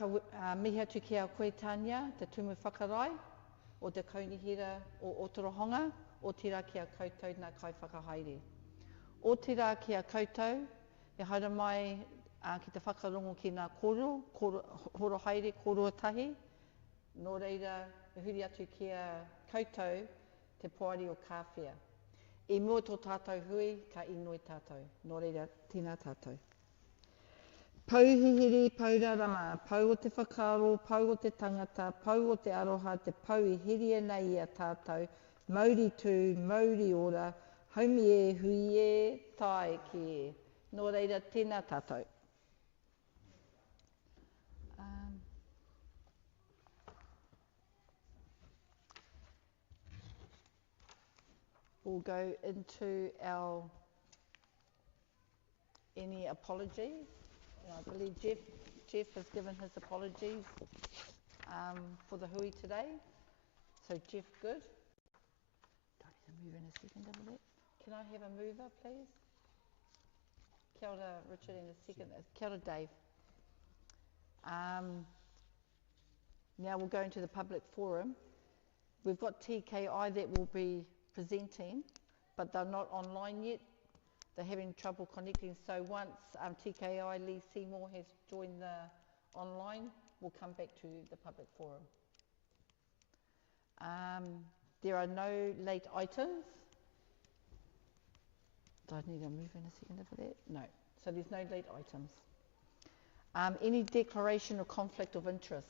Mihi atu ki a koe Tania, te tumu whakarai, o te kaunihira o Otorohonga, o tira ki a koutou nā kai whakahaere. O tira ki a koutou, e haere mai ki te whakarongo ki ngā horo haere, koro tahi, nō reira, e huri atu ki a koutou, te poari o Kāwhia. I mua tō tātou hui, ka inoi tātou, nō reira, tēnā tātou. Pauhihiri, paurarama, pau o te whakaaro, pau o te tangata, pau o te aroha, te pau I hiria nei I a tātou, mauri tū, mauri ora, haumi e, hui e, tae ki e. Nō reira, tēnā tātou. We'll go into our any apologies. I believe Jeff has given his apologies for the hui today. So Jeff, good. Do I need to move in a second over that? Can I have a mover, please? Kia ora, Richard, in a second. Kia ora, Dave. Now we'll go into the public forum. We've got TKI that will be presenting, but they're not online yet. They're having trouble connecting, so once TKI Lee Seymour has joined the online, we'll come back to the public forum. There are no late items. Do I need to move in a second for that? No. So there's no late items. Any declaration of conflict of interest?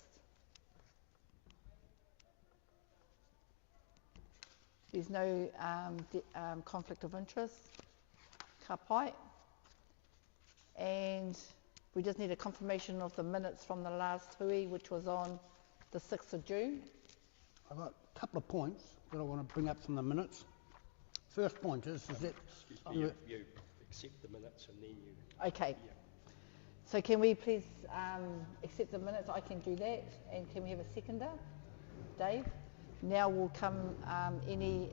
There's no conflict of interest. Ka pai. And we just need a confirmation of the minutes from the last hui, which was on the 6th of June. I've got a couple of points that I want to bring up from the minutes. First point is that... You accept the minutes and then you... Okay. Yeah. So can we please accept the minutes? I can do that. And can we have a seconder? Dave? Now will come any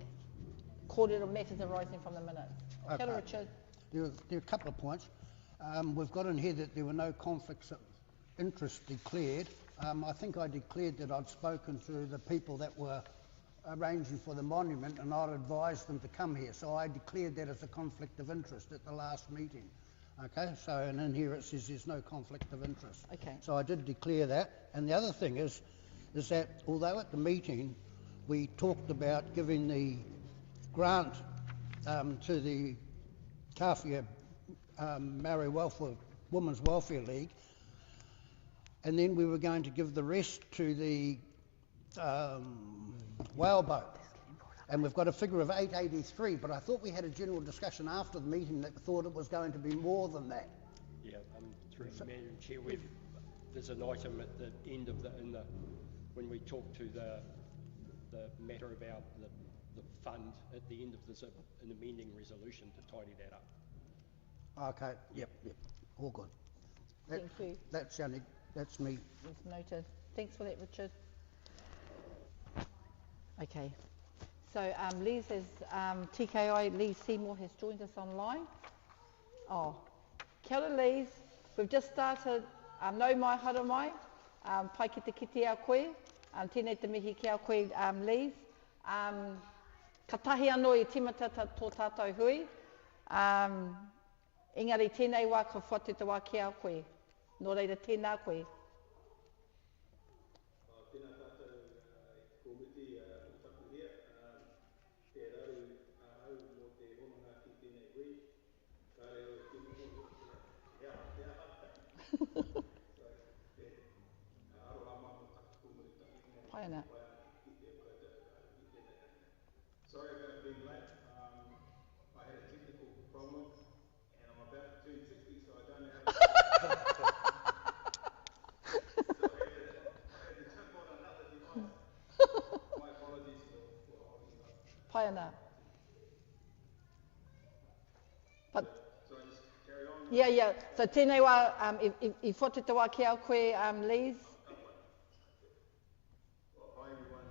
cordial matters arising from the minutes. Okay. Kia ora, Richard. There are a couple of points. We've got in here that there were no conflicts of interest declared. I think I declared that I'd spoken to the people that were arranging for the monument and I'd advised them to come here. So I declared that as a conflict of interest at the last meeting. Okay, so and in here it says there's no conflict of interest. Okay. So I did declare that. And the other thing is that although at the meeting we talked about giving the grant to the Kāwhia Maori Women's Welfare League, and then we were going to give the rest to the whaleboat. And we've got a figure of 883, but I thought we had a general discussion after the meeting that thought it was going to be more than that. Yeah, through Madam Chair, there's an item at the end of when we talk to the matter about the fund, at the end of this, an amending resolution to tidy that up. Okay, yep, all good. Thank you. That's me. It's noted. Thanks for that, Richard. Okay. So Liz has, TKI Lee Seymour has joined us online. Oh, kia ora, Liz. We've just started Nau Mai Hara Mai, pai ki te kiti a koe, tēnei te mihi ki a koe, Liz. Ka tahi anō I timata tō tātou hui. Engari tēnei wā ka whate te wā ki a koe. Nō reira tēnā koe. Tēnā tātou I te komiti o Tākuhia. Te raru au mō te hononga ki tēnei hui. Ka reo te moho te aha. So, aroha mamo taku komiti tahi. Pai ana. Sorry about being late. I had a technical problem and I'm about to turn 60, so I don't know how to... So I had to jump on another device. My apologies for holding up. Pai ana. But, so I just carry on? Yeah. So tēnei wā, I whate te wā ki a koe, Liz. Well, hi everyone.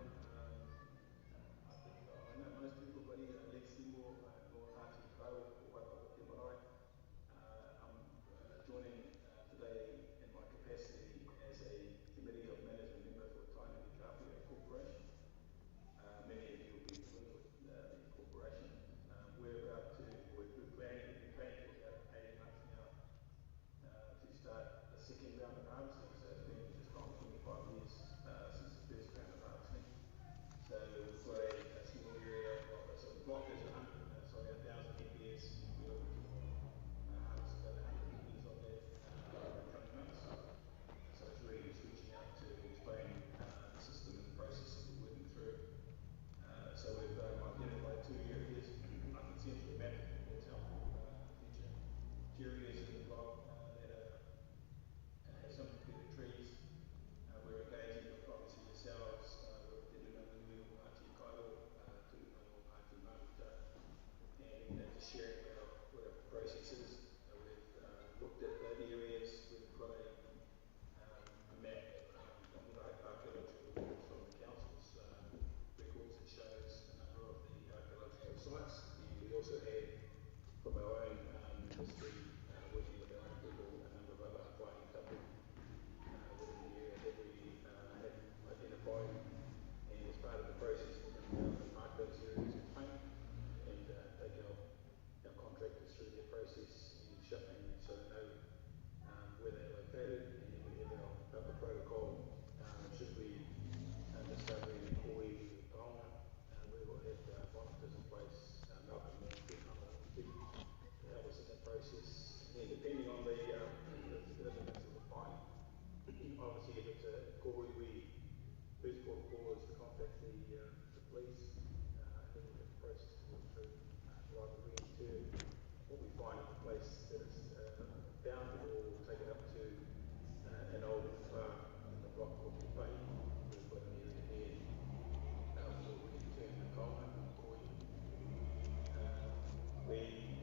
I think I know most people, but Lee Seymour, Lord Ngāti Kau, o Waipapa Te Marae. I'm joining today in my capacity as a and so they know where they're located, and then we have our proper protocol. Should we discover any koi with taonga, we will have monitors in place, Malcolm will be to help us in that process. And then depending on the significance of the fine, obviously if it's a koi, we first port of call is to contact the police, and then we have a process to work through to either reinter what we find at the place that it's found, or take it up to an old farm in the block called Kāwhia. We've got an area there for return the taonga and koi.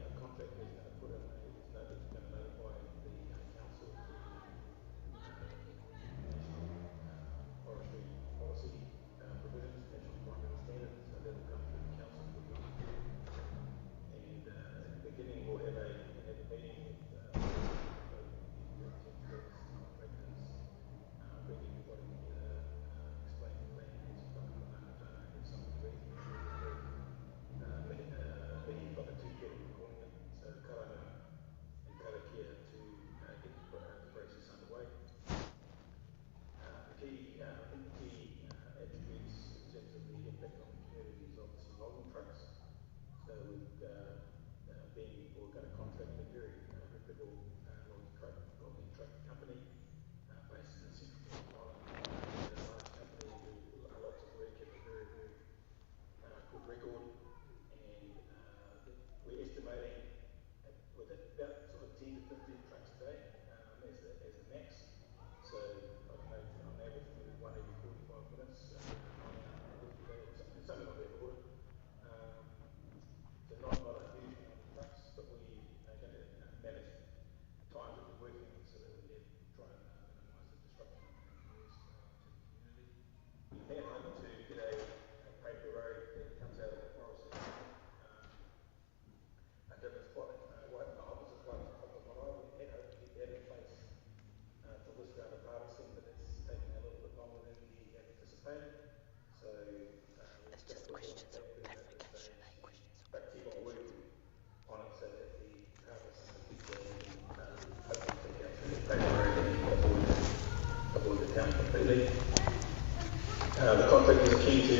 Our contractor is going to put in going to notify the council through the National Forestry Policy provisions, National Environmental Standards, so that will come through the council for the monitoring. And at the beginning we'll have a meeting with both the executives, contractors, bring everybody together, explain the plan, as whakapāngatanga, have something to eat, mihi whakatūkere, we're calling it, so karanga and karakia to get the process underway. I think the key attributes in terms of the impact on the community is obviously logging trucks. So we're going to contract a very reputable logging truck company based in the Central Coast Island. They're a large company and do lots of work, have a very, very good record, and we're estimating with about sort of 10 to 15 trucks a day as a max. So I don't know, on average maybe one every 45 minutes, 9 hours work a day or something of that order. So not a huge amount of trucks, but we are going to manage the times that we're working so that we try and minimise the disruption and noise to the community. We had hoped to get a paper road that comes out of the forest at a different spot, opposite Whakapāngatanga. We had hoped to get that in place for this round of harvesting, but it's taking a little bit longer than we had anticipated. So we're just going to put it on the back burner at this stage, but keep on working on it so that the harvest in the future we can hopefully take out through the paper road and avoid the town completely. The contractors are keen to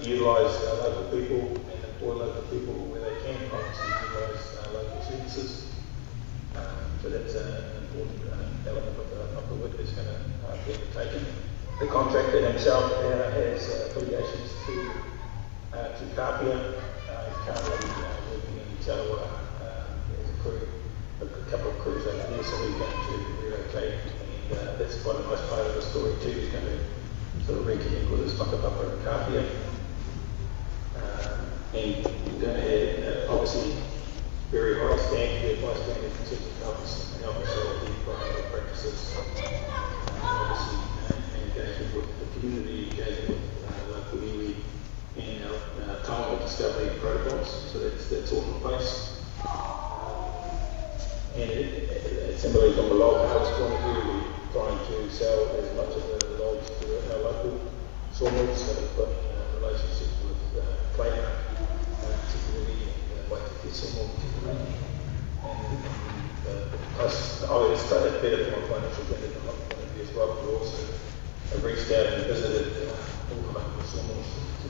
utilise local people and employ local people where they can, obviously utilise local services. So that's an important element of the work that's going to be undertaken. The contractor himself has affiliations to Kāwhia. He's currently working in Te Aroha as a crew, a couple of crews over there, so he's going to relocate, and that's quite a nice part of the story too. He's going to sort of reconnect with his whakapapa in Kāwhia. And we're going to have obviously very high standards in terms of health and safety, environmental practices, obviously engagement with the community, engagement with local iwi, and our taonga discovery protocols. So that's all in place. And similarly from the log harvest point of view, we're trying to sell as much of the logs to our local sawmills. So we've got relationships with Kāwhia, particularly, and Waitaki sawmill particularly. And it's better from a financial benefit point of view as well. We also have reached out and visited all the local sawmills to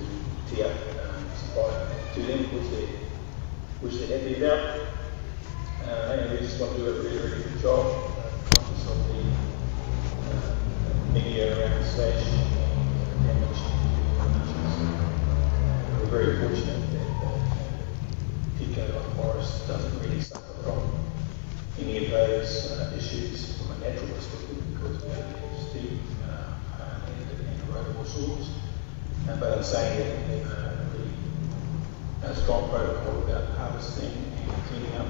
tee up supply to them, which they're happy about. And we just want to do a really, really good job, conscious of the media around the stage and damage to the we're very fortunate that Tika Forest doesn't really suffer from any of those issues from a natural perspective because we have steep and erodible soils. But in saying that, we have a really strong protocol about harvesting and cleaning up,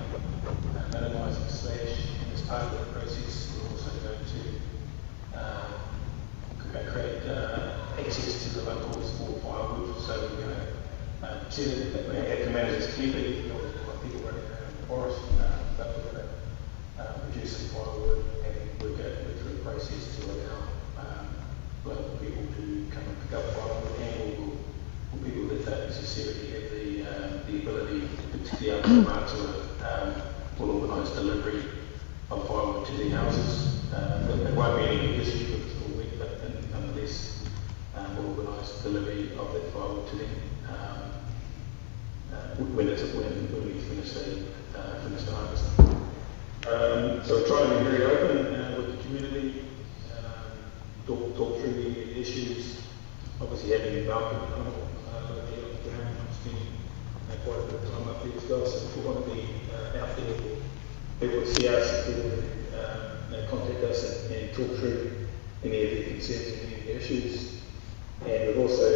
minimising slash. And as part of that process, we're also going to create access to the local small firewood. So we're going to we have to manage this carefully. We don't want people running around in the forest, but we're going to produce some firewood and work through the process to allow local people to come and pick up firewood, and or people that don't necessarily have the ability, particularly up in the will organise delivery of 5 to the houses. There won't be any issue for the full week, but nonetheless, we'll organise delivery of that 5 to them when we finish the harvest. So we're trying to be very open with the community, talk through the issues. Obviously, having Malcolm locally on the ground, I'm spending quite a bit of time up there as well. So if we want to be out there, people will see us, people will contact us and talk through any of the concerns and any of the issues. And we've also,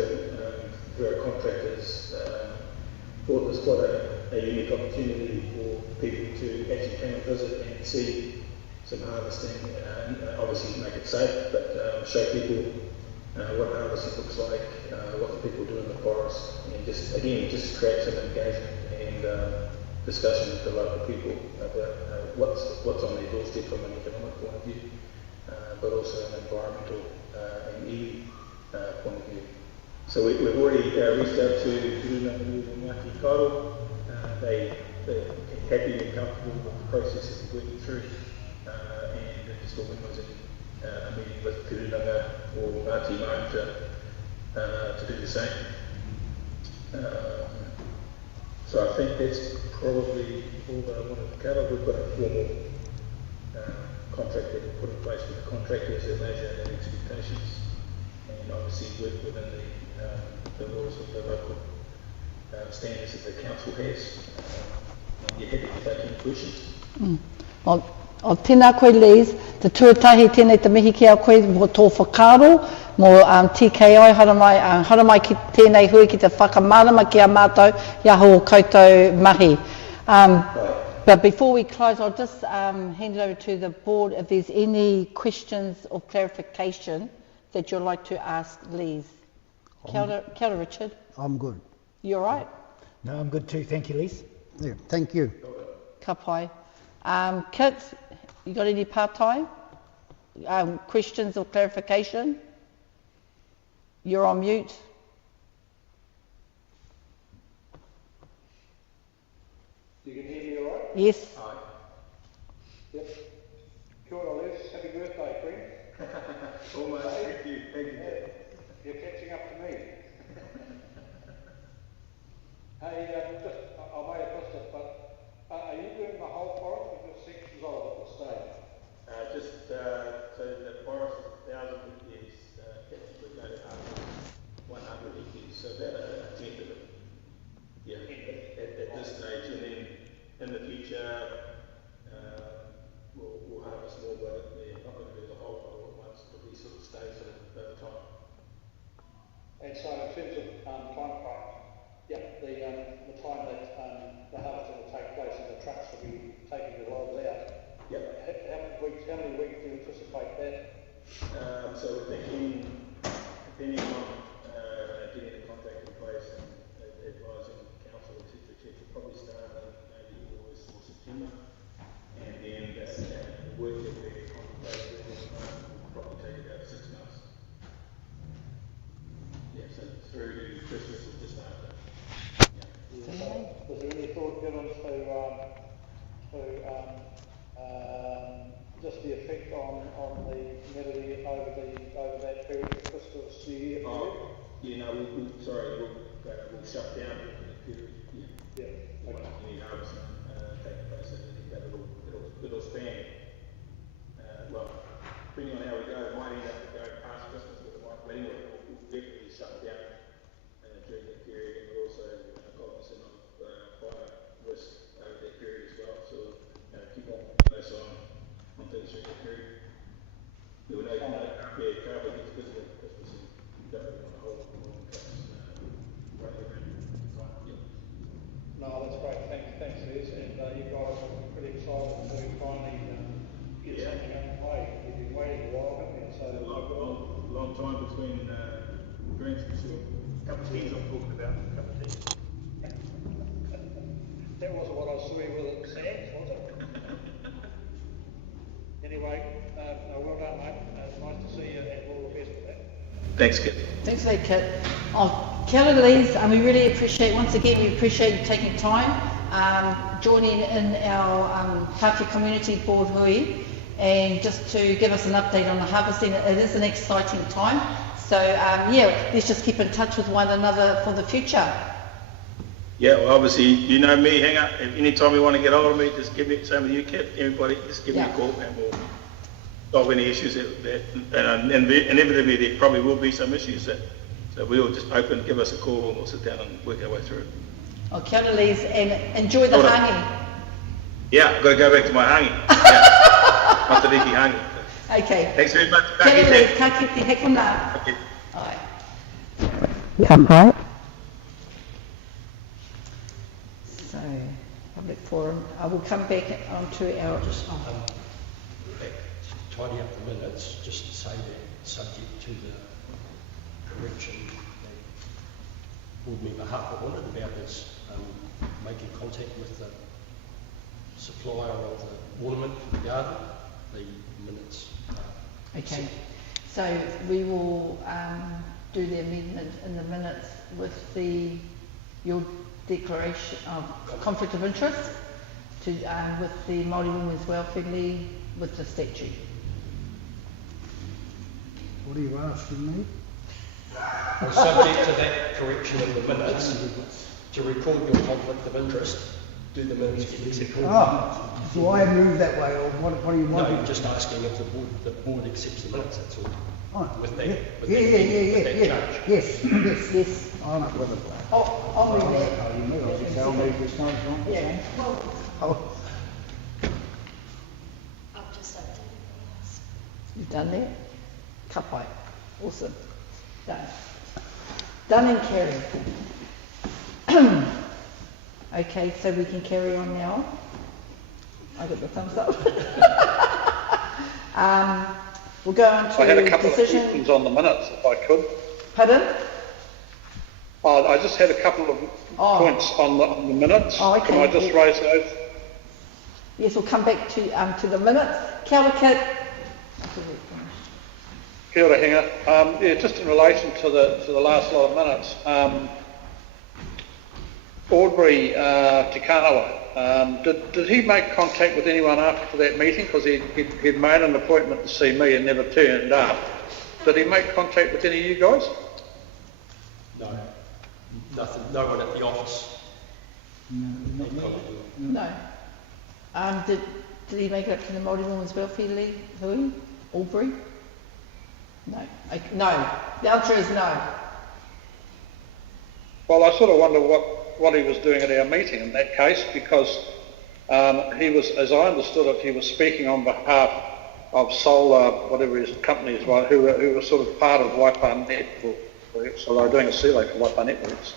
through our contractors, thought there's quite a unique opportunity for people to actually come and visit and see some harvesting. Obviously, make it safe, but show people what harvesting looks like, what the people do in the forest, and just create some engagement and discussion with the local people about what's on their doorstep from an economic point of view, but also an environmental and point of view. So we've already reached out to Kirunanga and Ngāti Kairo. They're happy and comfortable with the process that we're working through, and just organising a meeting with Kirunanga or Ngāti Mai to do the same. So I think that's probably all that I wanted to cover. We've got a formal contract that we'll put in place with the contractors that lays out their expectations, and obviously work within the laws of the local standards that the council has. You're happy to take any questions? O tēnā koe Liz, te tuatahi tēnei te mihi ki a koe mo tō whakaro, mo TKI haramai ki tēnei hui ki te whakamārama ki a mātou, iaho o koutou mahi. But before we close, I'll just hand it over to the board if there's any questions or clarification that you'd like to ask Liz. Kia ora, Richard. I'm good. You all right? No, I'm good too. Thank you, Liz. Yeah, thank you. Ka pai. Kit, you got any part-time questions or clarification? You're on mute. You can hear me all right? Yes. Hi. Yep. Kia ora, Liz. Happy birthday, friend. Almost. Thank you. You're catching up to me. Hey, I may have missed it, but are you doing the whole forest or just sections of it at this stage? So the forest is 1,000 hectares, technically go to 100 hectares, so about a tenth of it. Yeah, at this stage, and then in the future, we'll harvest more, but we're not going to do the whole all at once. It'll be sort of staged over time. And so, in terms of time frame, yeah, the time that the harvesting will take place and the trucks will be taking the loads out. Yeah. How many weeks do you anticipate that? So we're thinking, depending on getting the contract in place and advising council, etc., probably start in maybe August or September, and then the work that we're contemplating will probably take about 6 months. Yeah, so through Christmas or just after. Yeah. Was there any thought given to just the effect on the humidity over that period of Christmas, New Year? Yeah, no, we'll shut down for the period. Yeah. Any harvesting taking place, I think it'll span. Well, depending on how we go, it might end up going past Christmas, but it might. Anyway, we'll definitely shut down during that period, and we're also cognizant of fire risk over that period as well. So keep on close on things during that period. You'll know, Kāwhia gets busy at Christmas, and you don't really want to hold on trucks right around. No, that's great. Thanks, Liz. And you guys are pretty excited to finally get something underway. You've been waiting a while, haven't you? So long time between drinks for sure. A couple of teas I'm talking about. A couple of teas. That wasn't what I was swimming with at the sands, was it? Anyway, well done, mate. Nice to see you, and all the best with that. Thanks, Kit. Thanks, Kit. Kia ora, Liz. We really appreciate, once again, we appreciate you taking time. joining in our Kāwhia Community Board hui, and just to give us an update on the harvesting. It is an exciting time. So yeah, let's just keep in touch with one another for the future. Yeah, well, obviously, you know me, hang up. If anytime you want to get hold of me, just give me, same with you, Kit, everybody, just give me a call and we'll solve any issues and inevitably there probably will be some issues so we'll just give us a call and we'll sit down and work our way through it. Oh, kia ora, Lise, and enjoy the hangi. Yeah, I've got to go back to my hangi. Yeah. Matariki hangi. Okay. Thanks very much. Kia ora, Lise, ka kite he kona. Okay. Alright. Come So, public forum. I will come back onto our... Tidy up the minutes, just to say that subject to the correction that Board Member Harper wanted about us making contact with the supplier of the ornament for the garden, the minutes. Okay, so we will do the amendment in the minutes with your declaration of conflict of interest to with the Māori Women's Welfare League with the statute. What are you asking me? Well, subject to that correction in the minutes, to record your conflict of interest, do the minutes get accepted? Do I move that way, or what do you want? No, just asking if the board accepts the minutes, that's all. Oh, With that, yeah. with Yeah, that, with that change. Yes, yes. Yes. I'm not with it. I'll move that. Yeah. Oh, I've just updated this. You've done that? Kapai. Awesome. Done. Done and carried. Okay, so we can carry on now. I got the thumbs up. We'll go on to I had a couple decision. of questions on the minutes, if I could. Pardon? I just had a couple of points on the minutes. Oh, okay. Can I just raise those? Yes, we'll come back to the minutes. Kia ora, Kit. Kia ora, Hinga. Yeah, just in relation to the last lot of minutes. Aubrey Te Kāwhia, did he make contact with anyone after that meeting? Because he'd made an appointment to see me and never turned up. Did he make contact with any of you guys? No, nothing, no one at the office. No. Did he make it up to the Māori Women's Welfare League? Who? Aubrey? No. No. The answer is no. Well, I sort of wonder what he was doing at our meeting in that case, because he was, as I understood it, he was speaking on behalf of Solar, whatever his company is, who were sort of part of Waipa Networks, so they were doing a survey for Waipa Networks.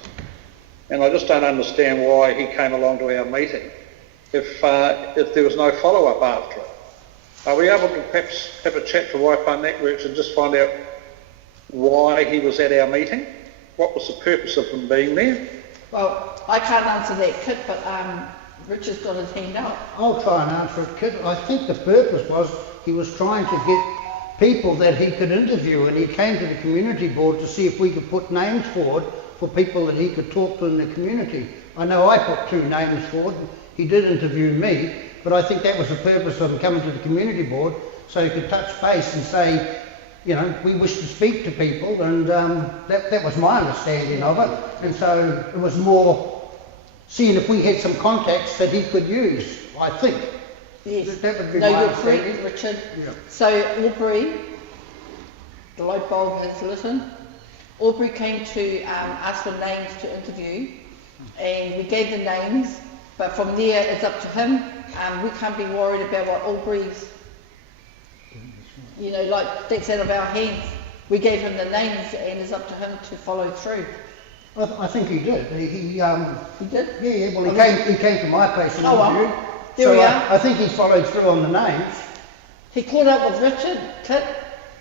And I just don't understand why he came along to our meeting if there was no follow-up after it. Are we able to perhaps have a chat to Waipa Networks and just find out why he was at our meeting? What was the purpose of him being there? Well, I can't answer that, Kit, but Richard's got his hand up. I'll try and answer it, Kit. I think the purpose was he was trying to get people that he could interview, and he came to the community board to see if we could put names forward for people that he could talk to in the community. I know I put 2 names forward. He did interview me, but I think that was the purpose of him coming to the community board, so he could touch base and say, you know, we wish to speak to people, and that was my understanding of it. And so it was more seeing if we had some contacts that he could use, I think. Yes. That would be no, my you're understanding. correct, Richard. Yeah. So Aubrey, the light bulb has lit. Aubrey came to ask for names to interview, and we gave the names, but from there it's up to him. We can't be worried about what Aubrey's, you know, like that's out of our hands. We gave him the names, and it's up to him to follow through. I think he did. He did? Yeah, well, he came to my place and Oh, interviewed. well, there we are. I think he followed through on the names. He caught up with Richard, Kit.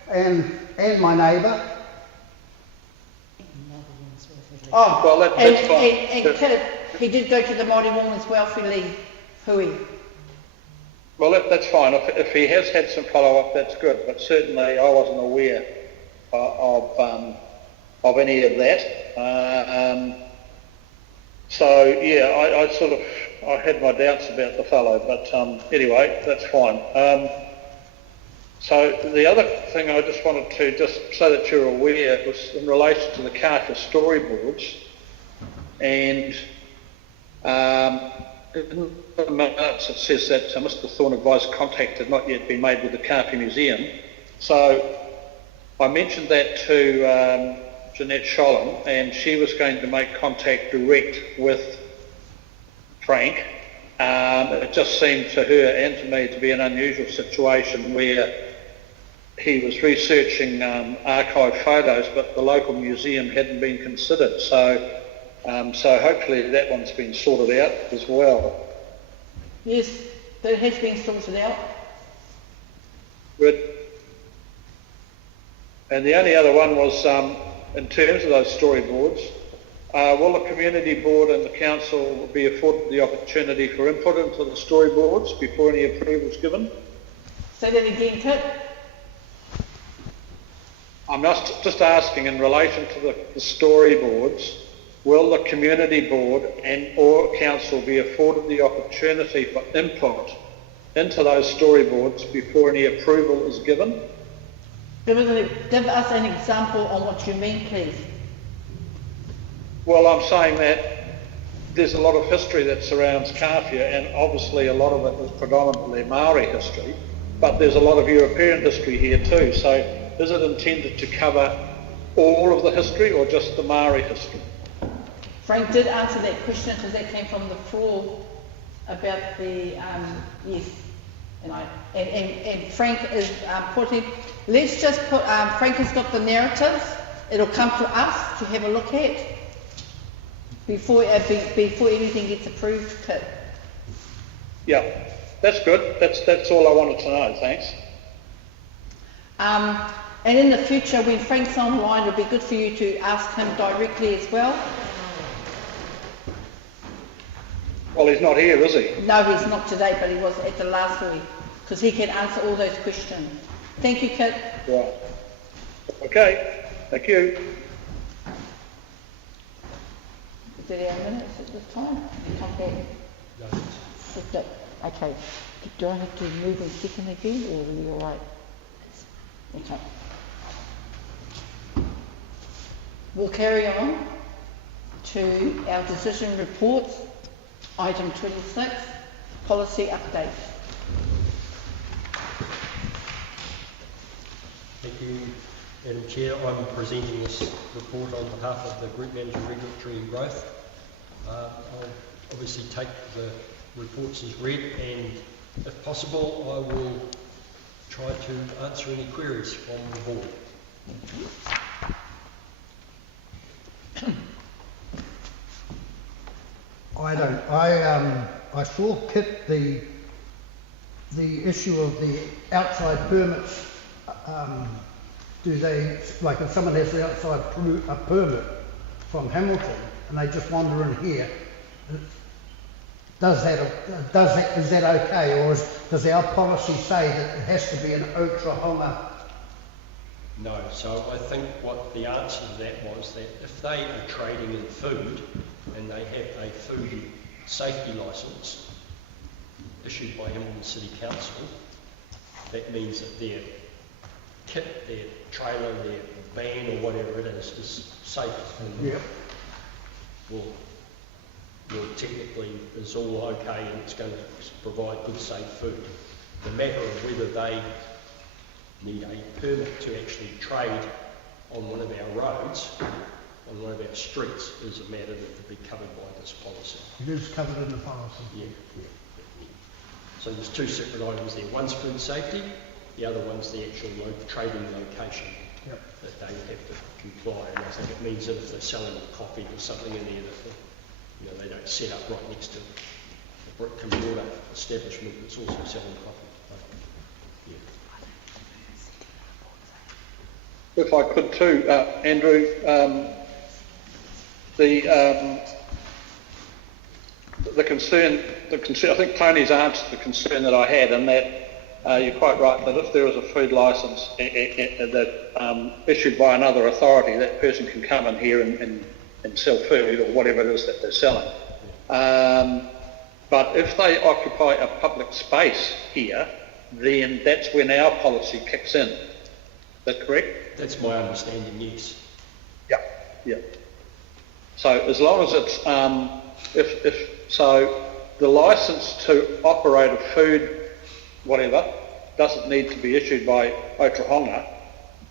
And my neighbour. Oh, Well, that's fine. And Kit, he did go to the Māori Women's Welfare League, hui. Well, that's fine. If he has had some follow-up, that's good. But certainly I wasn't aware of any of that. So yeah, I sort of I had my doubts about the fellow, but anyway, that's fine. So the other thing I just wanted to, just so that you're aware, was in relation to the Kāwhia storyboards, and in the minutes it says that Mr Thorne advised contact had not yet been made with the Kāwhia Museum. So I mentioned that to Jeanette Sholin, and she was going to make contact direct with Frank. It just seemed to her and to me to be an unusual situation where he was researching archive photos, but the local museum hadn't been considered. So hopefully that one's been sorted out as well. Yes, that has been sorted out. Good. And the only other one was, in terms of those storyboards, will the community board and the council be afforded the opportunity for input into the storyboards before any approval is given? Say that again, Kit. I'm just asking in relation to the storyboards, will the community board and or council be afforded the opportunity for input into those storyboards before any approval is given? Give us an example on what you mean, please. Well, I'm saying that there's a lot of history that surrounds Kāwhia, and obviously a lot of it is predominantly Māori history, but there's a lot of European history here too. So is it intended to cover all of the history or just the Māori history? Frank did answer that question because that came from the floor about the, yes. And Frank is putting, let's just put, Frank has got the narratives. It'll come to us to have a look at before anything gets approved, Kit. Yeah, that's good. That's all I wanted to know. Thanks. And in the future, when Frank's online, it'll be good for you to ask him directly as well. Well, he's not here, is he? No, he's not today, but he was at the last week, because he can answer all those questions. Thank you, Kit. Right. Okay, thank you. Is there any minutes at this time? You come back. No. Okay. Do I have to move and second again, or are you all right? Okay. We'll carry on to our decision reports. Item 26, policy update. Thank you, Madam Chair. I'm presenting this report on behalf of the Group Manager Regulatory and Growth. I'll obviously take the reports as read, and if possible I will try to answer any queries from the board. I saw, Kit, the issue of the outside permits. Do they, like if someone has the outside a permit from Hamilton and they just wander in here, is that okay, or does our policy say that it has to be an Otahonga? No, so I think what the answer to that was that if they are trading in food and they have a food safety licence issued by Hamilton City Council, that means that their kit, their trailer, their van or whatever it is safe and will technically is all okay and it's going to provide good safe food. The matter of whether they need a permit to actually trade on one of our roads, on one of our streets, is a matter that would be covered by this policy. It is covered in the policy. Yeah. So there's two separate items there. One's food safety, the other one's the actual trading location that they have to comply. And I think it means that if they're selling coffee or something in there, that they don't set up right next to a brick and mortar establishment that's also selling coffee. If I could too, Andrew, the concern, I think Tony's answered the concern that I had, and that you're quite right that if there is a food licence that issued by another authority, that person can come in here and sell food or whatever it is that they're selling. But if they occupy a public space here, then that's when our policy kicks in. Is that correct? That's my understanding, yes. Yeah, yeah. So as long as it's, so the licence to operate a food, whatever, doesn't need to be issued by Otorohanga,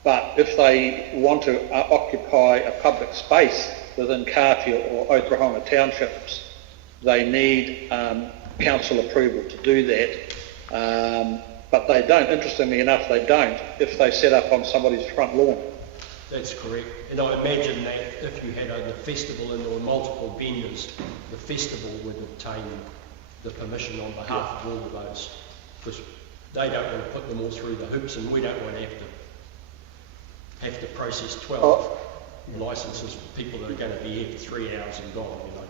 but if they want to occupy a public space within Kāwhia or Otorohanga townships, they need council approval to do that. But they don't, interestingly enough, they don't if they set up on somebody's front lawn. That's correct. And I imagine that if you had a festival and there were multiple venues, the festival would obtain the permission on behalf of all of those. Because they don't want to put them all through the hoops, and we don't want to have to process 12 licences for people that are going to be here for 3 hours and gone. You know,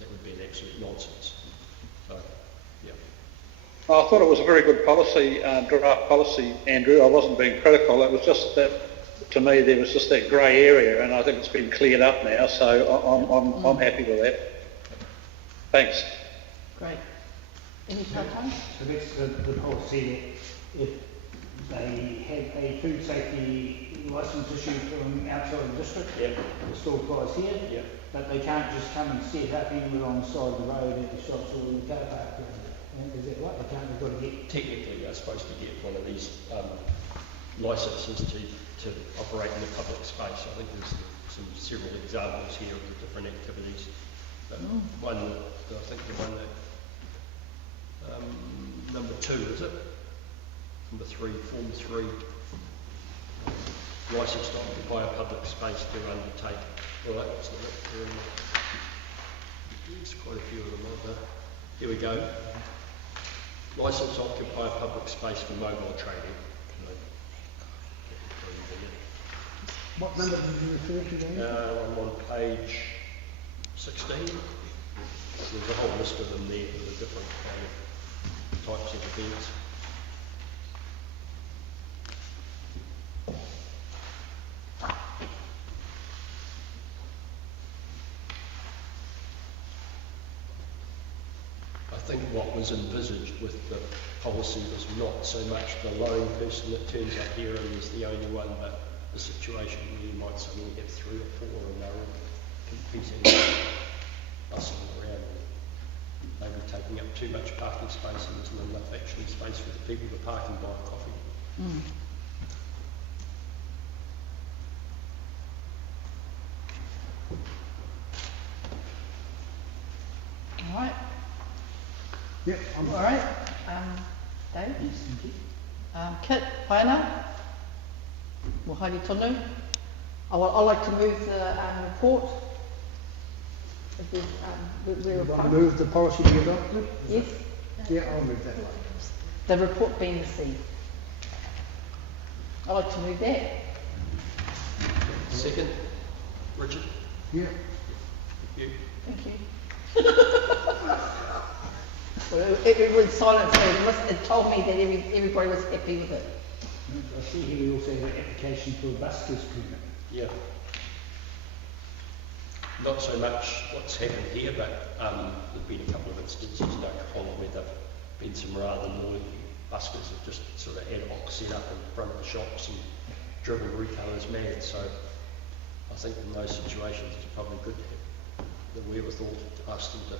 that would be an absolute nonsense. So, yeah. I thought it was a very good policy, draft policy, Andrew. I wasn't being critical. It was just that, to me, there was just that grey area, and I think it's been cleared up now. So I'm happy with that. Thanks. Great. Any part-time? So that's the policy that if they have a food safety licence issued from outside the district, it still applies here, but they can't just come and set up anywhere on the side of the road at the shops or in the car park. Is that right? They can't, they've got to get... Technically, they're supposed to get one of these licences to operate in a public space. I think there's several examples here of the different activities. One, I think the one that number 2, is it? Number 3, Form 3, licence to occupy a public space to undertake. Well, that was the there's quite a few of them, aren't there? Here we go. Licence to occupy a public space for mobile trading. What number did you refer to there? I'm on page 16. There's a whole list of them there for the different types of events. I think what was envisaged with the policy was not so much the lone person that turns up here and is the only one, but the situation where you might suddenly have 3 or 4 and they're all competing, bustling around, maybe taking up too much parking space and there's not enough actually space for the people to park and buy coffee. All right. Yep, I'm All right. Dave? Yes, thank you. Kit, Paina? Well, Haere tonu. I'd like to move the report. If we're move the policy to be adopted. Yes. Yeah, I'll move that. The report being received. I'd like to move that. Second, Richard. Yeah. You. Thank you. Well, it was silent, so it told me that everybody was happy with it. I see here we also have an application for a buskers permit. Yeah. Not so much what's happened here, but there've been a couple of instances in Oklahoma where there've been some rather noisy buskers have just sort of ad hoc set up in front of the shops and driven retailers mad. So I think in those situations it's probably good to have the wherewithal to ask them to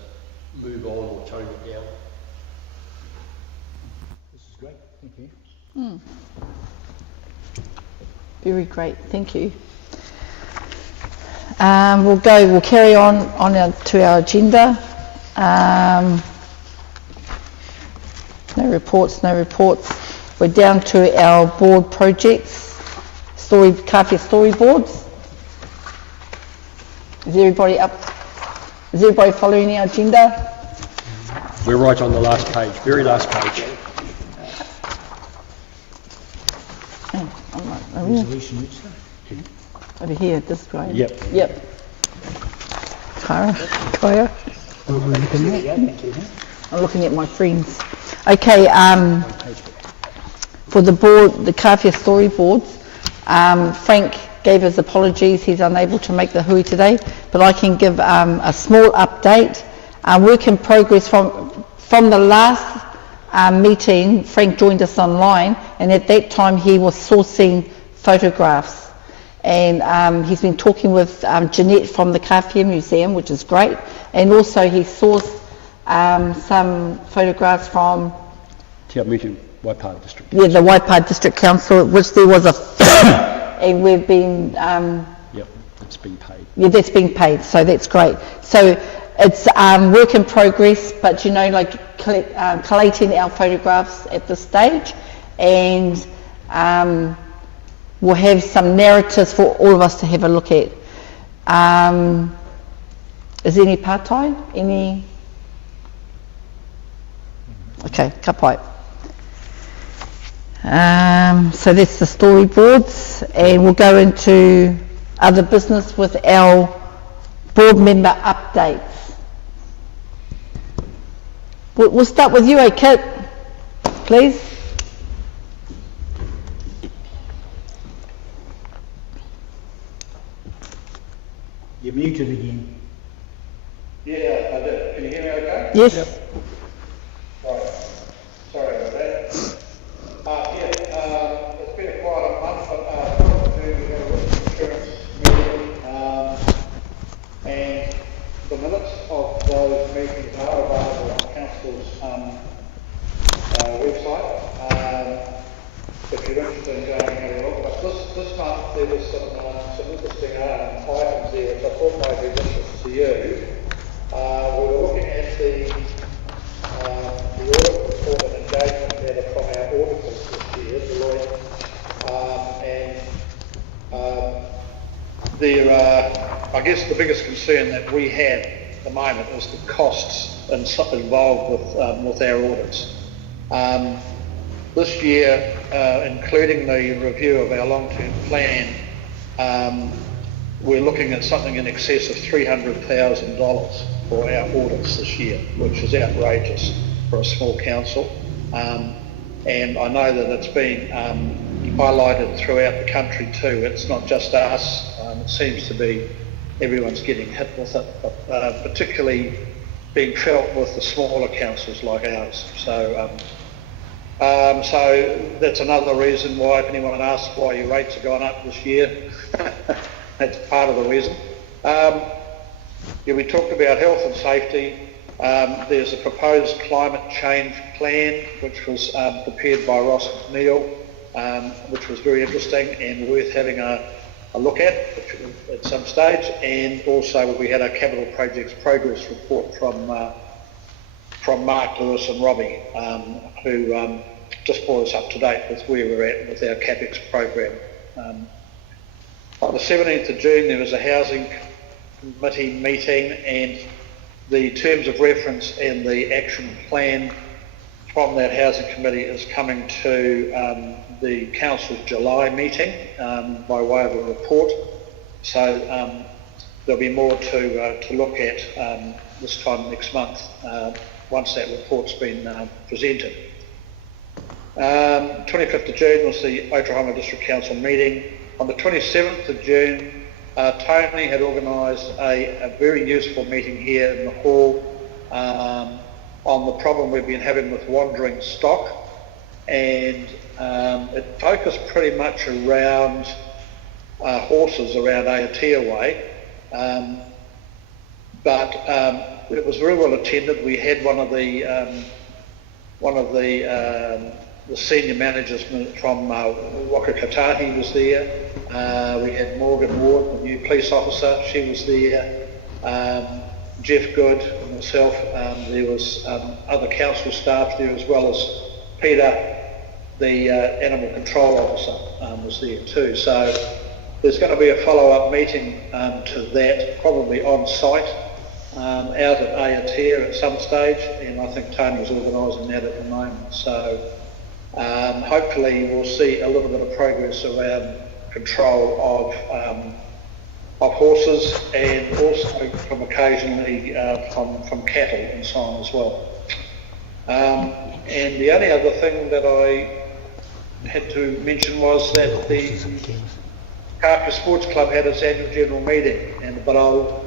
move on or tone it down. This is great, thank you. Very great, thank you. We'll carry on to our agenda. No reports. We're down to our board projects, Kāwhia storyboards. Is everybody following the agenda? We're right on the last page, very last page. Resolution which one? Over here, this way. Yep. Kāwhia. I'm looking at my friends. Okay, for the board, the Kāwhia storyboards, Frank gave his apologies. He's unable to make the hui today, but I can give a small update. Work in progress from the last meeting, Frank joined us online, and at that time he was sourcing photographs. And he's been talking with Jeanette from the Kāwhia Museum, which is great. And also he sourced some photographs from Te Amutu, Waipa District. Yeah, the Waipa District Council, which there was a and we've been Yep, it's been paid. yeah, that's been paid, so that's great. So it's work in progress, but you know, like collating our photographs at this stage, and we'll have some narratives for all of us to have a look at. Is there any part-time? Any? Okay, ka pai. So that's the storyboards, and we'll go into other business with our board member updates. We'll start with you, Kit, please. You're muted again. Yeah, I did. Can you hear me okay? Yes. Right. Sorry about that. It's been a quiet month, but to the insurance meeting, and the minutes of those meetings are available on Council's website. If you're interested in going and having a look, but this month there was some interesting items there which I thought might be of interest to you. We were looking at the audit report and engagement letter from our auditors this year, Deloitte, I guess the biggest concern that we have at the moment is the costs involved with our audits. This year, including the review of our long-term plan, we're looking at something in excess of $300,000 for our audits this year, which is outrageous for a small council. And I know that it's been highlighted throughout the country too. It's not just us. It seems to be everyone's getting hit with it, but particularly being felt with the smaller councils like ours. So that's another reason why, if anyone asks why your rates have gone up this year, that's part of the reason. We talked about health and safety. There's a proposed climate change plan which was prepared by Ross McNeil, which was very interesting and worth having a look at some stage. And also we had a capital projects progress report from Mark Lewis and Robbie, who just brought us up to date with where we're at with our CapEx program. On the 17th of June there was a housing committee meeting, and the terms of reference and the action plan from that housing committee is coming to the council's July meeting by way of a report. So there'll be more to look at this time next month once that report's been presented. 25th of June was the Otahuanga District Council meeting. On the 27th of June, Tony had organised a very useful meeting here in the hall on the problem we've been having with wandering stock, and it focused pretty much around horses around Aotea Way, but it was very well attended. We had one of the senior managers from Wakakatahi was there. We had Morgan Ward, the new police officer, she was there. Jeff Good and myself. There was other council staff there, as well as Peter, the animal control officer, was there too. So there's going to be a follow-up meeting to that, probably on site out at Aotea at some stage, and I think Tony's organising that at the moment. So hopefully we'll see a little bit of progress around control of horses, and also from occasionally from cattle and so on as well. And the only other thing that I had to mention was that the Kāwhia Sports Club had its annual general meeting, but I'll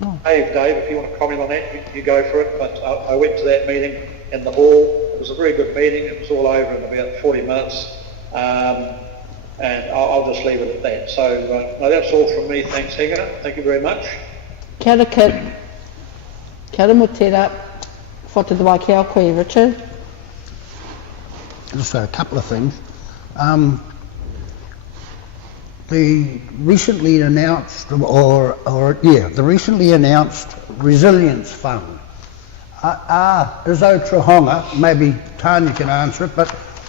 Dave, if you want to comment on that, you go for it. But I went to that meeting in the hall. It was a very good meeting. It was all over in about 40 minutes. And I'll just leave it at that. So no, that's all from me. Thanks, Hinga. Thank you very much. Kia ora Kit. Kia ora mo tērā. Whātadawai ki a koe, Richard. Just a couple of things. The recently announced, the recently announced Resilience Fund. Is Otrahonga, maybe Tanya can answer it,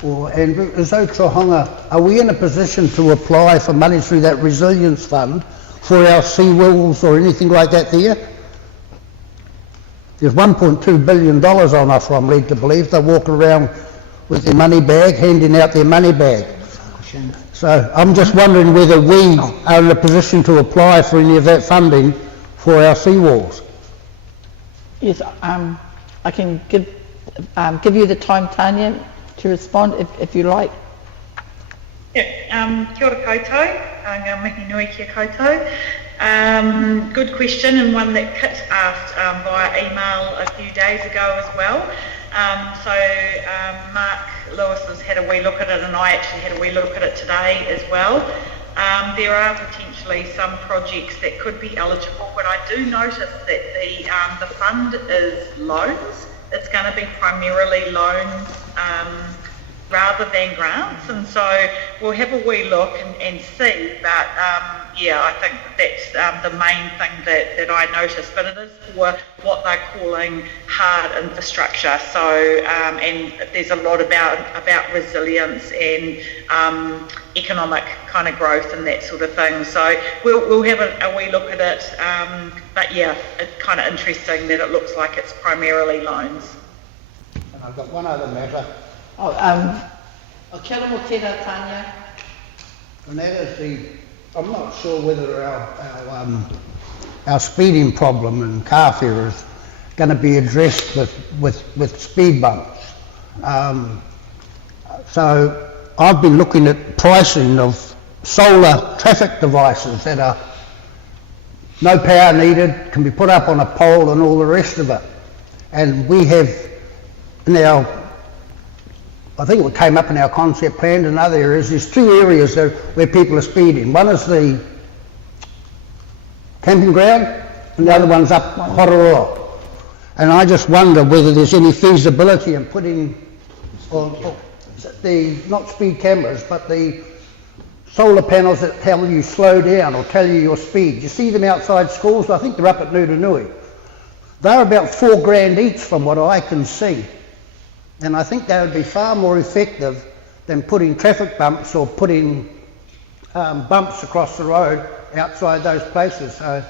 or Andrew, is Otrahonga, are we in a position to apply for money through that Resilience Fund for our seawalls or anything like that there? There's $1.2 billion on offer, I'm led to believe. They're walking around with their money bag, handing out their money bag. So I'm just wondering whether we are in a position to apply for any of that funding for our seawalls. Yes, I can give you the time, Tanya, to respond if you like. Yeah, kia ora koutou, ngā mihi nui kia koutou. Good question, and one that Kit asked via email a few days ago as well. So Mark Lewis has had a wee look at it, and I actually had a wee look at it today as well. There are potentially some projects that could be eligible, but I do notice that the fund is loans. It's going to be primarily loans rather than grants, and so we'll have a wee look and see, but yeah, I think that's the main thing that I noticed, but it is for what they're calling hard infrastructure, so and there's a lot about resilience and economic kind of growth and that sort of thing, so we'll have a wee look at it, but yeah, it's kind of interesting that it looks like it's primarily loans. And I've got one other matter. Kia ora mo tērā, Tanya. And that is I'm not sure whether our speeding problem in Kāwhia is going to be addressed with speed bumps. So I've been looking at pricing of solar traffic devices that are no power needed, can be put up on a pole and all the rest of it. And we have now, I think it came up in our concept plan in other areas, there's two areas where people are speeding. One is the camping ground and the other one's up Hororoa. And I just wonder whether there's any feasibility in putting the, not speed cameras, but the solar panels that tell you slow down or tell you your speed. You see them outside schools? I think they're up at Nudanui. They're about $4,000 each from what I can see. And I think they would be far more effective than putting traffic bumps or putting bumps across the road outside those places. So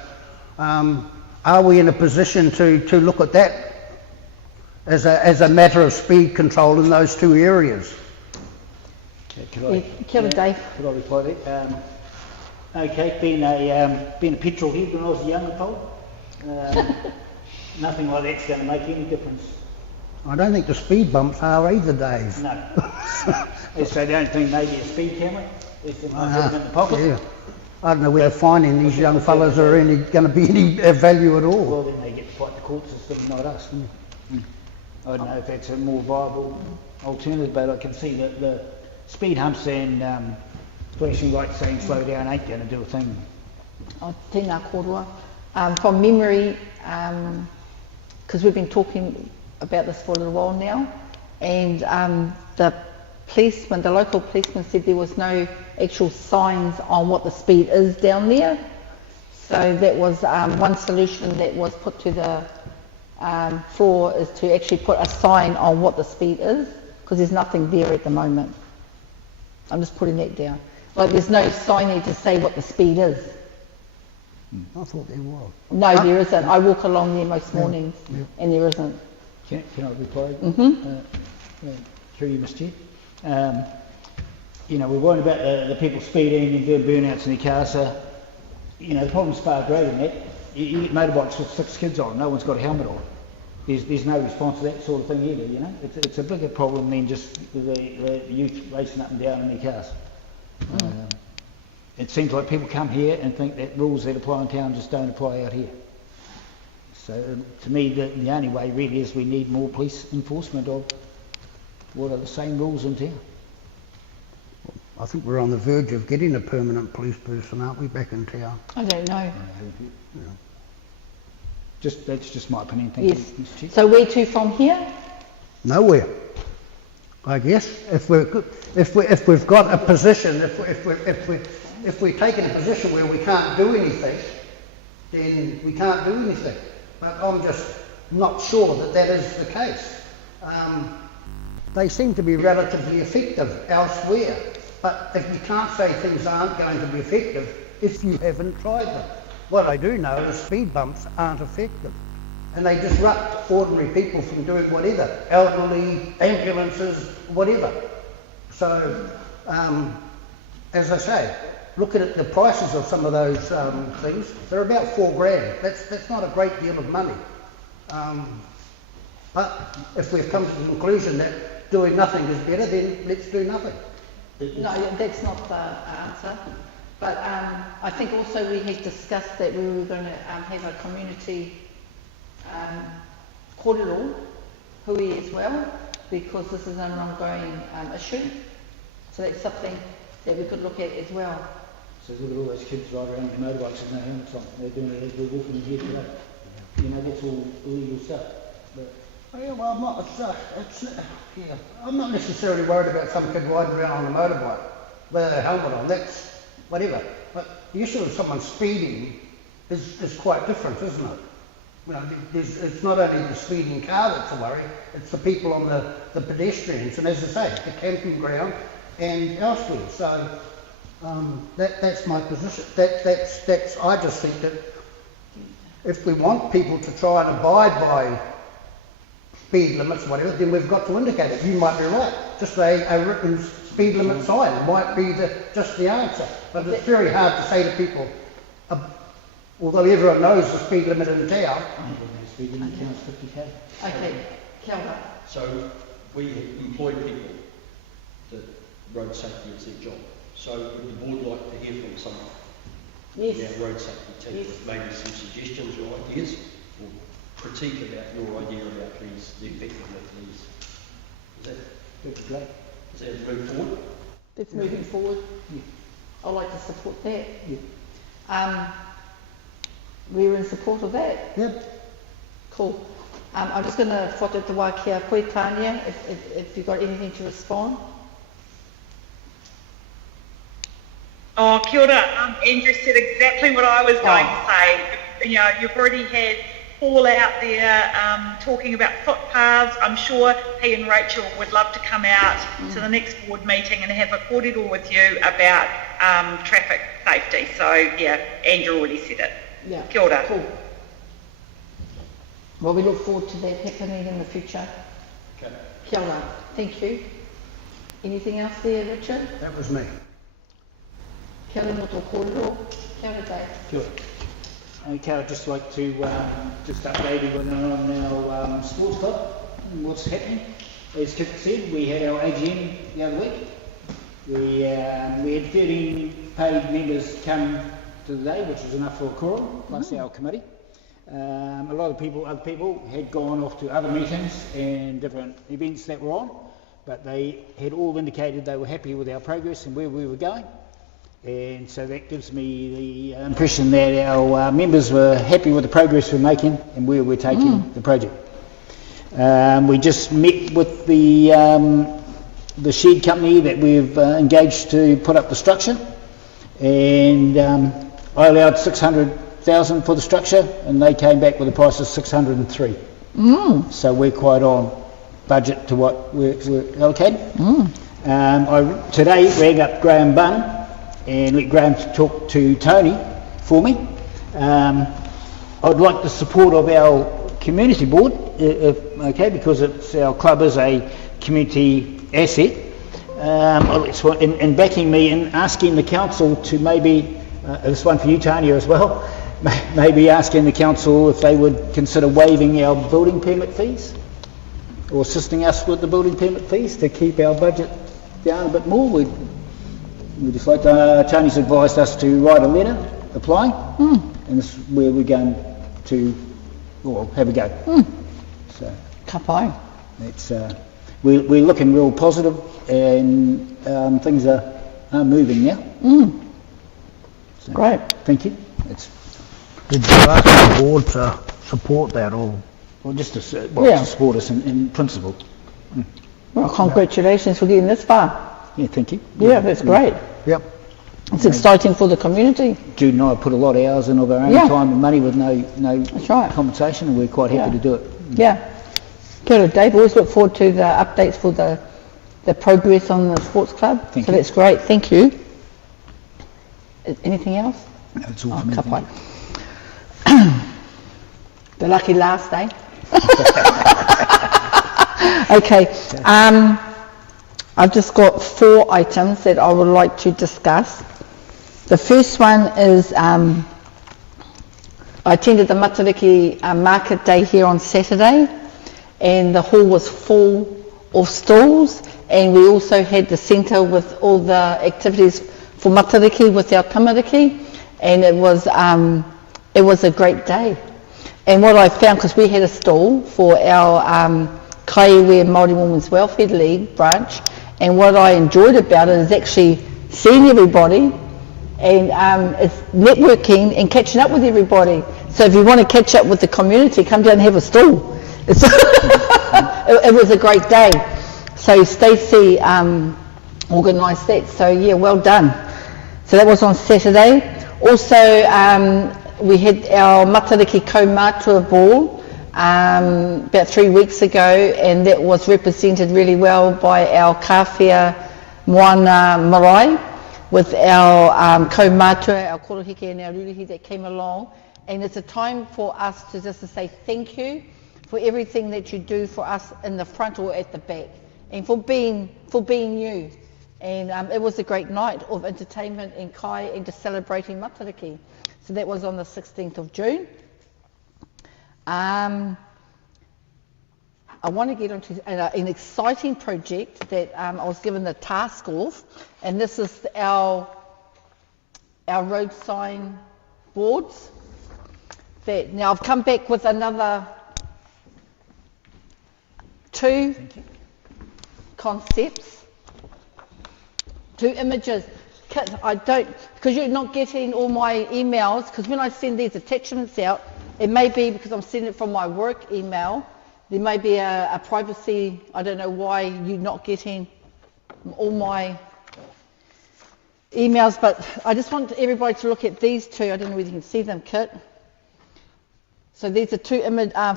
are we in a position to look at that as a matter of speed control in those two areas? Kia ora, Dave. Could I reply to that? Okay, being a petrol head when I was a younger fellow, nothing like that's going to make any difference. I don't think the speed bumps are either, Dave. No. So the only thing maybe a speed camera, if they might have them in the pocket. Yeah. I don't know where finding these young fellas are going to be any value at all. Well, then they get to fight the court system, not us. I don't know if that's a more viable alternative, but I can see that the speed humps and flashing lights saying slow down ain't going to do a thing. Tēnā kōrua. From memory, because we've been talking about this for a little while now, and the local policeman said there was no actual signs on what the speed is down there. So that was one solution that was put to the floor, is to actually put a sign on what the speed is, because there's nothing there at the moment. I'm just putting that down. Like there's no signage to say what the speed is. I thought there was. No, there isn't. I walk along there most mornings, and there isn't. Can I reply? Through you, Mr. Chair. We're worried about the people speeding and doing burnouts in their cars. So, the problem's far greater than that. You get motorbikes with 6 kids on, no one's got a helmet on. There's no response to that sort of thing either, It's a bigger problem than just the youth racing up and down in their cars. It seems like people come here and think that rules that apply in town just don't apply out here. So to me, the only way really is we need more police enforcement of what are the same rules in town. I think we're on the verge of getting a permanent police person, aren't we, back in town? I don't know. That's just my opinion. Thank Yes. you, Mr. Chief. So where to from here? Nowhere, I guess. If we've got a position, if we're taking a position where we can't do anything, then we can't do anything. But I'm just not sure that that is the case. They seem to be relatively effective elsewhere, but if you can't say things aren't going to be effective if you haven't tried them. What I do know is speed bumps aren't effective, and they disrupt ordinary people from doing whatever, elderly, ambulances, whatever. So, as I say, looking at the prices of some of those things, they're about $4,000. That's not a great deal of money. But if we've come to the conclusion that doing nothing is better, then let's do nothing. No, that's not the answer. But I think also we had discussed that we were going to have a community kōrero hui as well, because this is an ongoing issue. So that's something that we could look at as well. So look at all those kids riding around with motorbikes with no helmets on. They're doing it as we're walking here today. You know, that's all illegal stuff. But Yeah, well, I'm not necessarily worried about some kid riding around on a motorbike with a helmet on. That's whatever. But the issue of someone speeding is quite different, isn't it? You know, it's not only the speeding car that's a worry, it's the people on the pedestrians, and as I say, the camping ground and elsewhere. So that's my position. That's. I just think that if we want people to try and abide by speed limits, whatever, then we've got to indicate it. You might be right. Just a written speed limit sign might be just the answer. But it's very hard to say to people, although everyone knows the speed limit in town. speed limit is 50k. Okay, Kelvin. So we employ people that road safety is their job. So would the board like to hear from someone? Yes. Yeah, road safety team, Yes. with maybe some suggestions or ideas, or critique about your idea about these, the effectiveness of these. Is that move forward? That's moving forward. Yeah. I'd like to support that. Yeah. We're in support of that. Yep. Cool. I'm just going to whatu te wā kia koe, Tania, if you've got anything to respond. Oh, kia ora. Andrew said exactly what I was going to say. You know, you've already had Paul out there talking about footpaths. I'm sure he and Rachel would love to come out to the next board meeting and have a kōrero with you about traffic safety. So, yeah, Andrew already said it. Yeah. Kia ora. Cool. Well, we look forward to that happening in the future. Okay. Kia ora. Thank you. Anything else there, Richard? That was me. Kia ora no tō kōrero. Kia ora, Dave. Sure. Okay, I'd just like to just update everyone on our sports club and what's happening. As Kit said, we had our AGM the other week. We had 13 paid members come to the day, which was enough for a quorum, plus our committee. A lot of other people had gone off to other meetings and different events that were on, but they had all indicated they were happy with our progress and where we were going. And so that gives me the impression that our members were happy with the progress we're making and where we're taking the project. We just met with the shed company that we've engaged to put up the structure, and I allowed 600,000 for the structure, and they came back with a price of 603. So we're quite on budget to what we're allocated. I today rang up Graham Bunn and let Graham talk to Tony for me. I'd like the support of our community board, because our club is a community asset, in backing me and asking the council to maybe, this one for you, Tanya, as well, maybe asking the council if they would consider waiving our building permit fees or assisting us with the building permit fees to keep our budget down a bit more. We just like Tony's advised us to write a letter applying, and this is where we're going to or have a go. So Ka pai. it's we're looking real positive, and things are moving now. So, Great. thank you. Did you ask the board to support that or? Well, just to Yeah. support us in principle. Well, congratulations for getting this far. Yeah, thank you. Yeah, that's great. Yep. It's exciting for the community. Jude and I put a lot of hours in of our own Yeah. time and money with no That's right. compensation, and we're quite happy Yeah. to do it. Yeah. Kia ora, Dave. Always look forward to the updates for the progress on the sports club. Thank so you. that's great. Thank you. Anything else? That's all Oh, for me. ka thank pai. you. The lucky last day. Okay. I've just got 4 items that I would like to discuss. The first one is I attended the Matariki Market Day here on Saturday, and the hall was full of stalls, and we also had the centre with all the activities for Matariki with our tamariki, and it was a great day. And what I found, because we had a stall for our Kāwhia Māori Women's Welfare League branch, and what I enjoyed about it is actually seeing everybody, and it's networking and catching up with everybody. So if you want to catch up with the community, come down and have a stall. It was a great day. So Stacey organised that, so yeah, well done. So that was on Saturday. Also, we had our Matariki Kaumātua Ball about 3 weeks ago, and that was represented really well by our Kāwhia Moana Marae, with our Kaumātua, our korohike and our rurihi that came along. And it's a time for us to just to say thank you for everything that you do for us in the front or at the back, and for being you. And it was a great night of entertainment and kai and just celebrating Matariki. So that was on the 16th of June. I want to get onto an exciting project that I was given the task of, and this is our road sign boards. Now I've come back with another 2 concepts, 2 images. I don't, because you're not getting all my emails, because when I send these attachments out, it may be because I'm sending it from my work email. There may be a privacy, I don't know why you're not getting all my emails, but I just want everybody to look at these 2. I don't know whether you can see them, Kit. So these are 2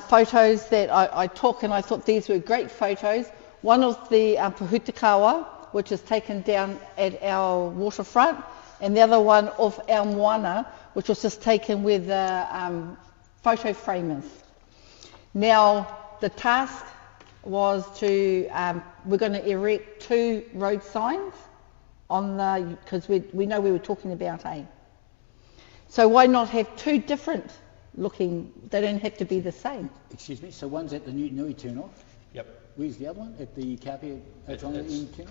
photos that I took, and I thought these were great photos. One of the Pahutakawa, which is taken down at our waterfront, and the other one of our moana, which was just taken with photo framers. Now, the task was to, we're going to erect 2 road signs on the, because we know we were talking about So why not have 2 different looking, they don't have to be the same. Excuse me, so one's at the Nui turn-off? Yep. Where's the other one? At the Kāwhia turn-off?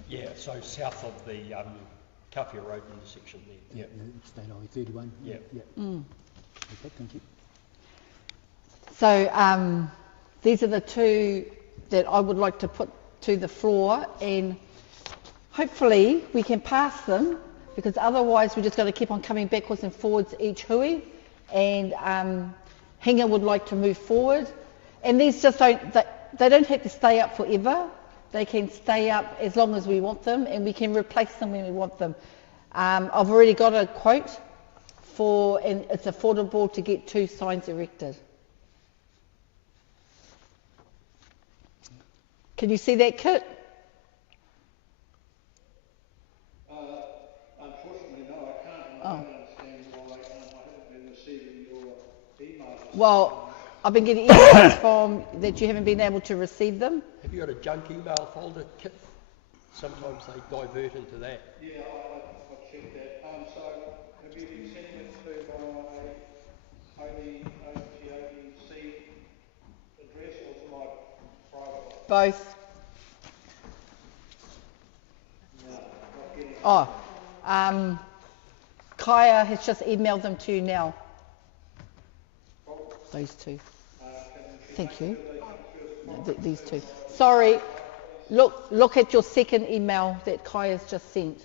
Yeah, so south of the Kāwhia Road intersection there. Yeah, State Highway 31. Yeah. Okay, thank you. So these are the 2 that I would like to put to the floor, and hopefully we can pass them, because otherwise we're just going to keep on coming backwards and forwards each hui, and Hinga would like to move forward, and these just they don't have to stay up forever. They can stay up as long as we want them, and we can replace them when we want them. I've already got a quote and it's affordable to get 2 signs erected. Can you see that, Kit? Unfortunately, no, I can't. And I don't understand why I haven't been receiving your emails. Well, I've been getting emails from that you haven't been able to receive them. Have you got a junk email folder, Kit? Sometimes they divert into that. Yeah, I checked that. So, have you been sending it to my OTODC address or to my private one? Both. No, not getting Kaya has just emailed them to you now. Those 2. Okay. Thank you. No, these two. Sorry, look at your second email that Kai has just sent.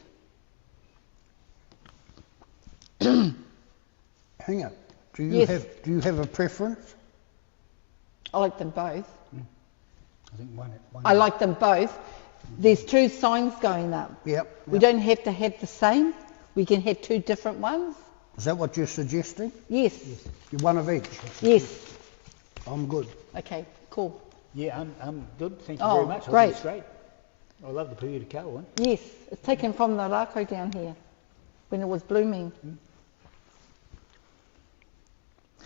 Hang on. Do you have a preference? I like them both. I think one. I like them both. There's two signs going up. Yep. We don't have to have the same. We can have two different ones. Is that what you're suggesting? Yes. You're one of each? Yes. I'm good. Okay, cool. Yeah, I'm good. Thank you Oh, very much. I great. think it's great. I love the Pūhia Kāwhia one. Yes, it's taken from the rākau down here when it was blooming.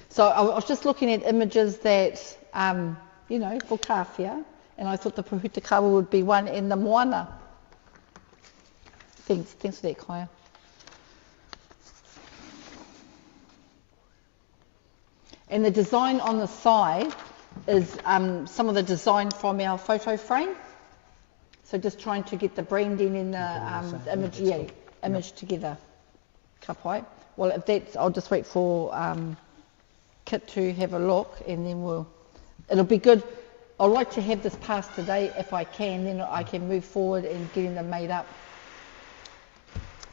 So I was just looking at images that, for Kāwhia, and I thought the Pūhia Kāwhia would be one in the moana. Thanks for that, Kāia. And the design on the side is some of the design from our photo frame. So just trying to get the branding in the image together. Ka pai. Well, if that's, I'll just wait for Kit to have a look, and then it'll be good. I'd like to have this passed today if I can, then I can move forward in getting them made up.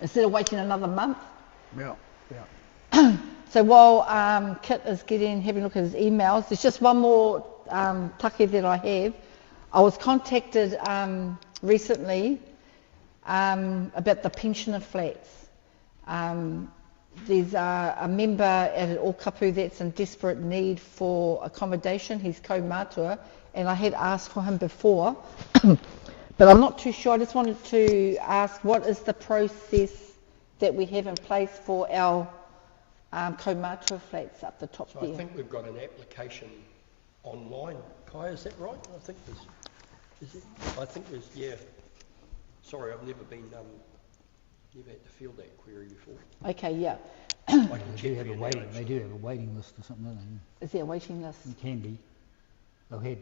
Instead of waiting another month. Yeah. So while Kit is having a look at his emails, there's just one more take that I have. I was contacted recently about the pensioner flats. There's a member at Ōkapu that's in desperate need for accommodation. He's kaumātua, and I had asked for him before, but I'm not too sure. I just wanted to ask, what is the process that we have in place for our kaumātua flats up the top there? I think we've got an application online. Kai, is that right? I think there's, yeah. Sorry, I've never had to field that query before. Okay, yeah. They do have a waiting list or something, don't they? Is there a waiting list? It can be. I've had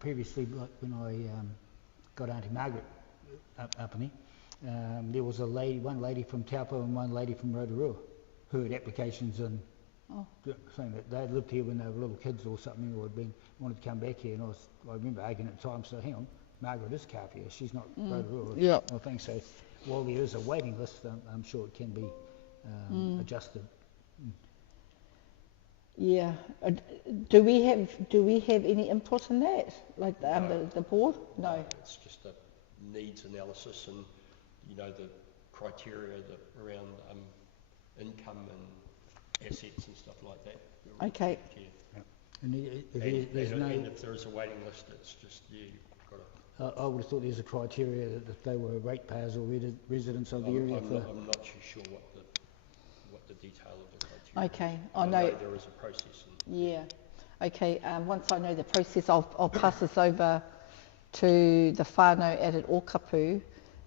previously, like when I got Auntie Margaret up in there, there was one lady from Taupo and one lady from Rotorua who had applications in, saying that they lived here when they were little kids or something, or wanted to come back here. And I remember arguing at the time, so hang on, Margaret is Kāwhia, she's not Rotorua. Yeah. I think so. While there is a waiting list, I'm sure it can be adjusted. Yeah. Do we have any input in that? Like the board? No. It's just a needs analysis and the criteria around income and assets and stuff like that. Okay. Yeah. And if there is a waiting list, it's just you've got to. I would have thought there's a criteria that if they were ratepayers or residents of the area. I'm not too sure what the detail of the criteria. Okay. I know there is a process. Yeah. Okay. Once I know the process, I'll pass this over to the whānau at Ōkapu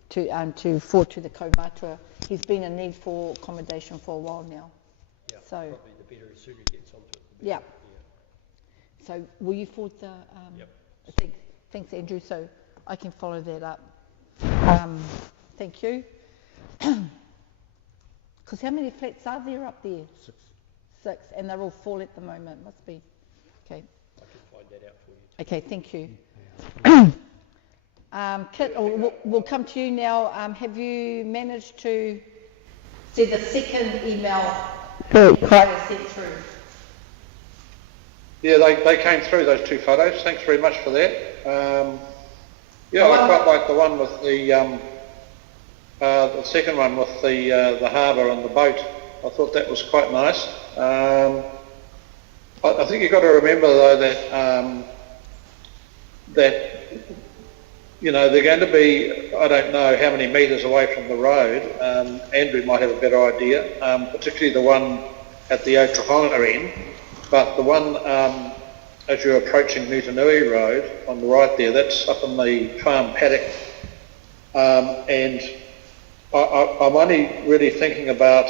to forward to the kaumātua. He's been in need for accommodation for a while now. Yeah. So probably the better, as soon as he gets onto it. The better. Yeah. So will you forward the? Yep. Thanks, Andrew. So I can follow that up. Thank you. Because how many flats are there up there? 6, and they're all full at the moment. Must be. Okay. I can find that out for you. Okay, thank you. Kit, we'll come to you now. Have you managed to see the second email that Kāia sent through? Yeah, they came through, those two photos. Thanks very much for that. I quite like the one with the second one with the harbour and the boat. I thought that was quite nice. I think you've got to remember though that they're going to be, I don't know how many metres away from the road. Andrew might have a better idea, particularly the one at the Otrahonga end. But the one as you're approaching Mutanui Road on the right there, that's up in the farm paddock. And I'm only really thinking about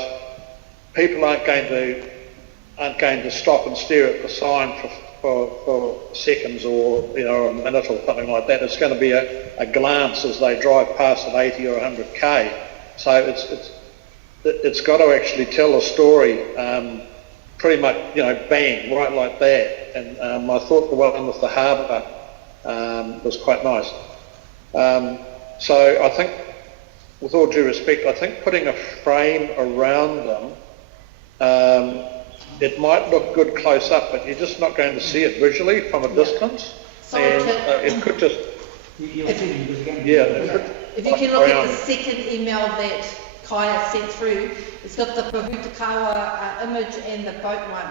people aren't going to stop and stare at the sign for seconds or a minute or something like that. It's going to be a glance as they drive past at 80 or 100k. So it's got to actually tell a story pretty much, bang, right like that. And I thought the one with the harbour was quite nice. So I think, with all due respect, I think putting a frame around them, it might look good close up, but you're just not going to see it visually from a distance. Sorry, And it could just, if you can look at the second email that Kāwhia sent through, it's got the Pahutakawa image and the boat one.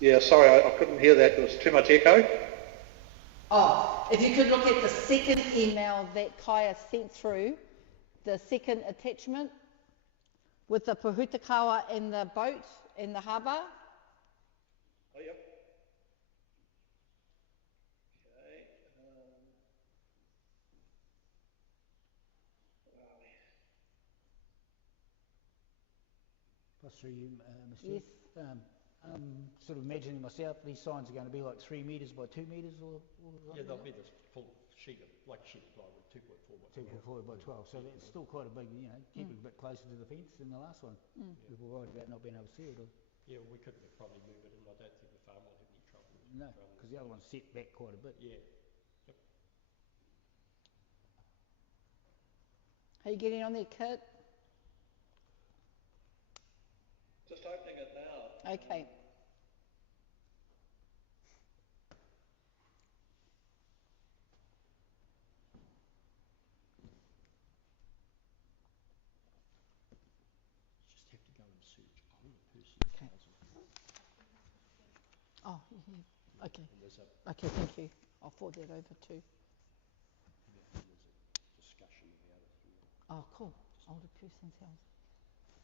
Yeah, sorry, I couldn't hear that. There was too much echo. Oh, if you could look at the second email that Kāwhia sent through, the second attachment with the Pahutakawa and the boat in the harbour. Oh, yep. Okay. Pass through you, Mr. Yes. I'm sort of imagining myself, these signs are going to be like 3 metres by 2 metres or Yeah, they'll be this full sheet of, like sheet of plywood, 2.4 by 12. 2.4 by 12, so it's still quite a big, keep it a bit closer to the fence than the last one. We were worried about not being able to see it. Yeah, we could probably move it, and I don't think the farm will have any trouble. No, because the other one's set back quite a bit. Yeah. Yep. Are you getting on there, Kit? Just opening it now. Okay. Just have to go and search on the person. Okay. Oh, yeah. Okay. And there's a Okay, thank you. I'll forward that over too. discussion about it here. Oh, cool. Older person's house.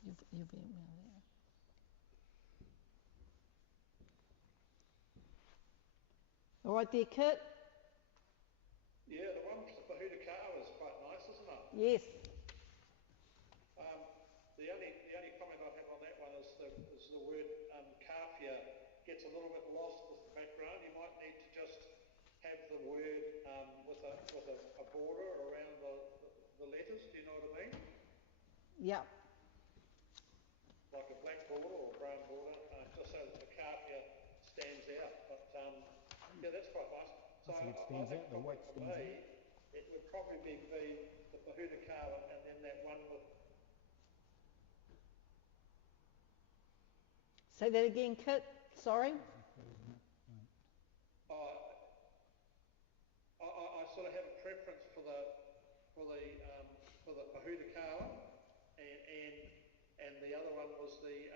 You'll be email there. All right there, Kit? Yeah, the one with the Pahutakawa is quite nice, isn't it? Yes. The only comment I have on that one is the word Kāwhia gets a little bit lost with the background. You might need to just have the word with a border around the letters. Do you know what I mean? Yeah. Like a black border or a brown border, just so that the Kāwhia stands out. But yeah, that's quite nice. So I think probably for me, it would probably be the Pahutakawa and then that one with. Say that again, Kit. Sorry. I sort of have a preference for the Pahutakawa, and the other one was the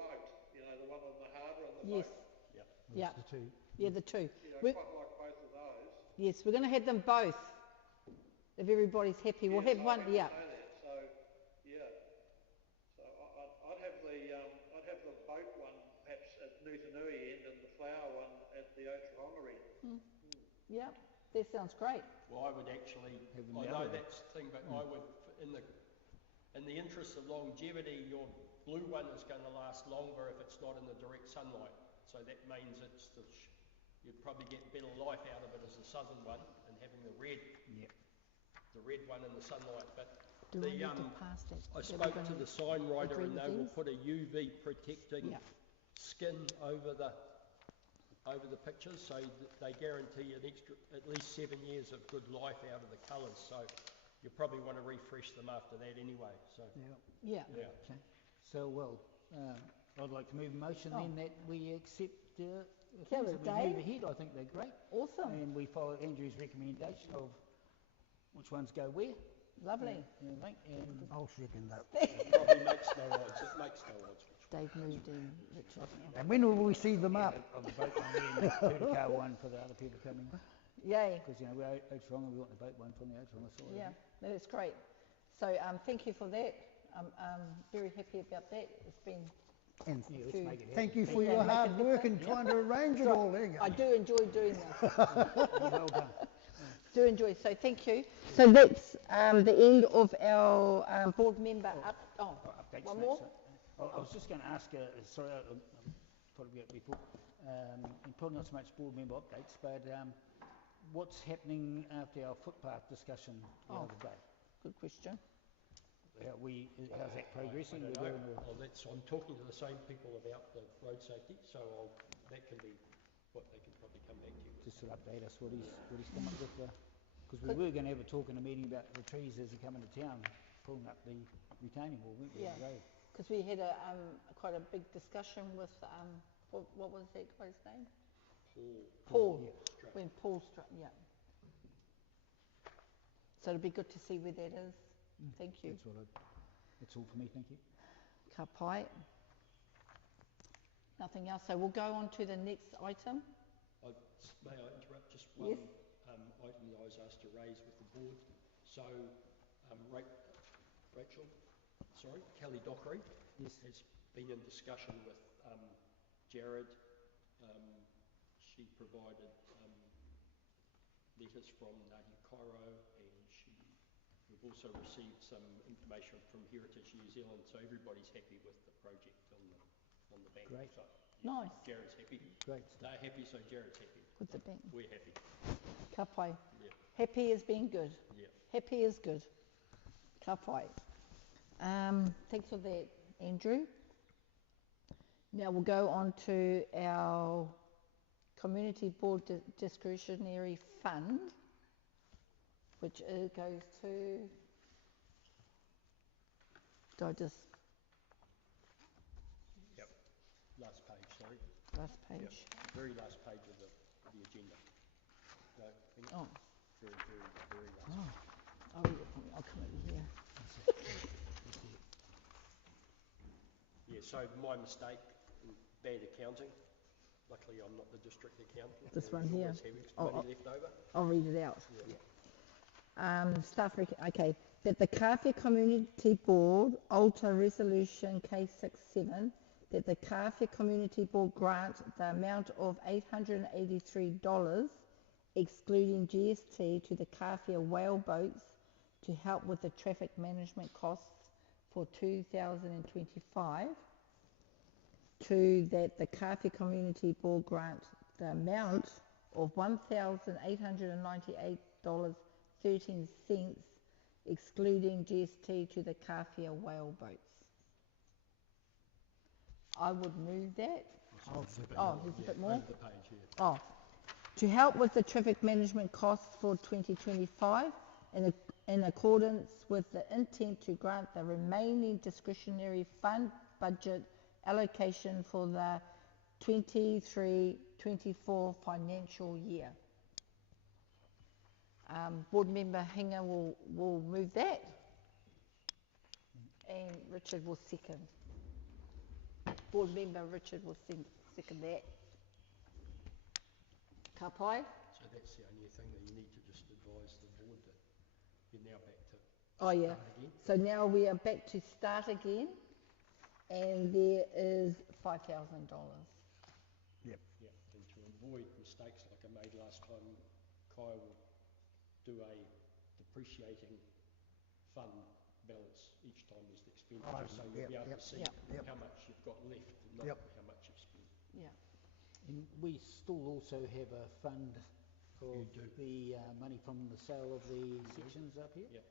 boat. The one on the harbour and the Yes. boat. Yeah. The two. Yeah, the two. Quite like both of those. Yes, we're going to have them both. If everybody's happy, we'll have one. Yeah. So yeah. So I'd have the boat one perhaps at Nutanui end and the flower one at the Otahonga end. Yeah. That sounds great. Well, I would actually, I know that's the thing, but I would, in the interest of longevity, your blue one is going to last longer if it's not in the direct sunlight. So that means you'd probably get better life out of it as the southern one, and having the red one in the sunlight. But I spoke to the sign writer, and they will put a UV protecting skin over the pictures, so they guarantee an extra at least 7 years of good life out of the colours. So you probably want to refresh them after that anyway. So Yeah. Okay. So I'd like to move a motion then that we accept That was we Dave. move ahead. I think they're great. Awesome. And we follow Andrew's recommendation of which ones go where. Lovely. And I'll second that. it probably makes no odds. It makes no odds. Dave moved in. Richard. And when will we see them up? of the boat one there and the Pahutakawa one for the other people coming. Yay. Because we're Otahonga, we want the boat one from the Otahonga side. Yeah, that's great. So thank you for that. I'm very happy about that. It's been And Let's to- make it thank you happen. for Yeah, your make hard it work happen. in trying to arrange it all there. I do enjoy doing this. Well done. Do enjoy. So thank you. So that's the end of our board member Updates, one mate, more. so I was just going to ask, sorry, I'm probably about before, and probably not so much board member updates, but what's happening after our footpath discussion the other day? Good question. how's that progressing? I We're don't doing know. all- I'm talking to the same people about the road safety, so that can be what they can probably come back to you with. just sort of update us what he's come up with. Because we were going to have a talk in a meeting about the trees as they come into town, pulling up the retaining wall, weren't we? Yeah. The road. Because we had quite a big discussion with, what was that guy's name? Paul. Yeah. When Paul struck, yeah. So it'd be good to see where that is. Thank you. That's all for me, thank you. Ka pai. Nothing else. So we'll go on to the next item. May I interrupt? Just one Yes. item that I was asked to raise with the board. So Kelly Dockery has been in discussion with Jared. She provided letters from Ngāti Kairo, and we've also received some information from Heritage New Zealand, so everybody's happy with the project on the bank. Great. So, Nice. Jared's happy. Great. They're happy, so Jared's happy. With the bank. We're happy. Ka pai. Yeah. Happy is being good. Yeah. Happy is good. Ka pai. Thanks for that, Andrew. Now we'll go on to our Community Board Discretionary Fund, which goes to... Do I just... Yep. Last page, sorry. Last page. Yep. Very last page of the agenda. No, hang on. Oh. Very last. Oh. I'll read it from you. I'll come over here. Yeah, so my mistake, bad accounting. Luckily, I'm not the district accountant. This one We here. always have extra money left over. I'll read it out. Yeah. Okay. That the Kāwhia Community Board alter resolution K67, that the Kāwhia Community Board grant the amount of $883, excluding GST, to the Kāwhia whale boats to help with the traffic management costs for 2025. To that the Kāwhia Community Board grant the amount of $1,898.13, excluding GST, to the Kāwhia whale boats. I would move that. There's a bit more. Over the page here. Oh, to help with the traffic management costs for 2025 in accordance with the intent to grant the remaining discretionary fund budget allocation for the 23-24 financial year. Board Member Hinga will move that, and Richard will second. Board Member Richard will second that. Ka pai? So that's the only thing that you need to just advise the board that you're now back to Oh yeah. start again. So now we are back to start again, and there is $5,000. Yep. Yeah, and to avoid mistakes like I made last time, Kai will do a depreciating fund balance each time there's an expenditure, so you'll be able to see how much you've got left, not how much you've spent. Yeah. And we still also have a fund for You do. the money from the sale of the sections up here. Yep.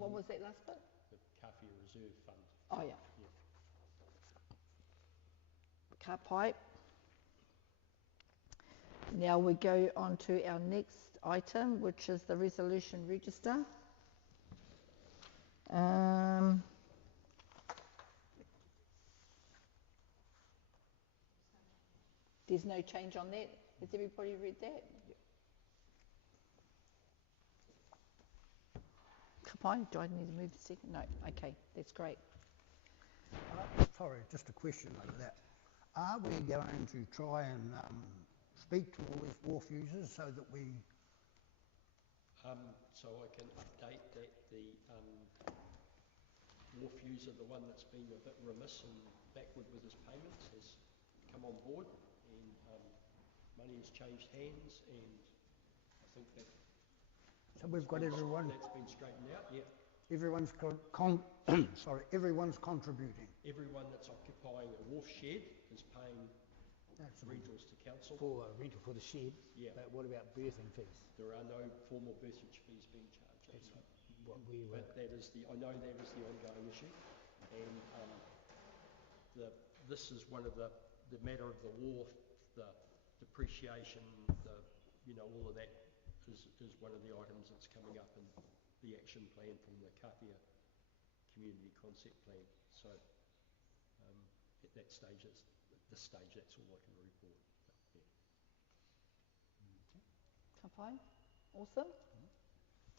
What was that last bit? The Kāwhia Reserve Fund. Oh yeah. Yeah. Ka pai. Now we go on to our next item, which is the resolution register. There's no change on that. Has everybody read that? Ka pai, do I need to move the second? No. Okay, that's great. Sorry, just a question over that. Are we going to try and speak to all these wharf users so that we... So I can update that the wharf user, the one that's been a bit remiss and backward with his payments, has come on board, and money has changed hands, and I think that... So we've got everyone... That's been straightened out, yeah. Everyone's everyone's contributing. Everyone that's occupying a wharf shed is paying rentals to council. For rental for the shed. Yeah. But what about berthing fees? There are no formal berthage fees being charged. That's what we were... But I know that is the ongoing issue, and this is one of the matter of the wharf, the depreciation, all of that is one of the items that's coming up in the action plan from the Kāwhia community concept plan. So at this stage, that's all I can report. But, yeah. Ka pai. Awesome.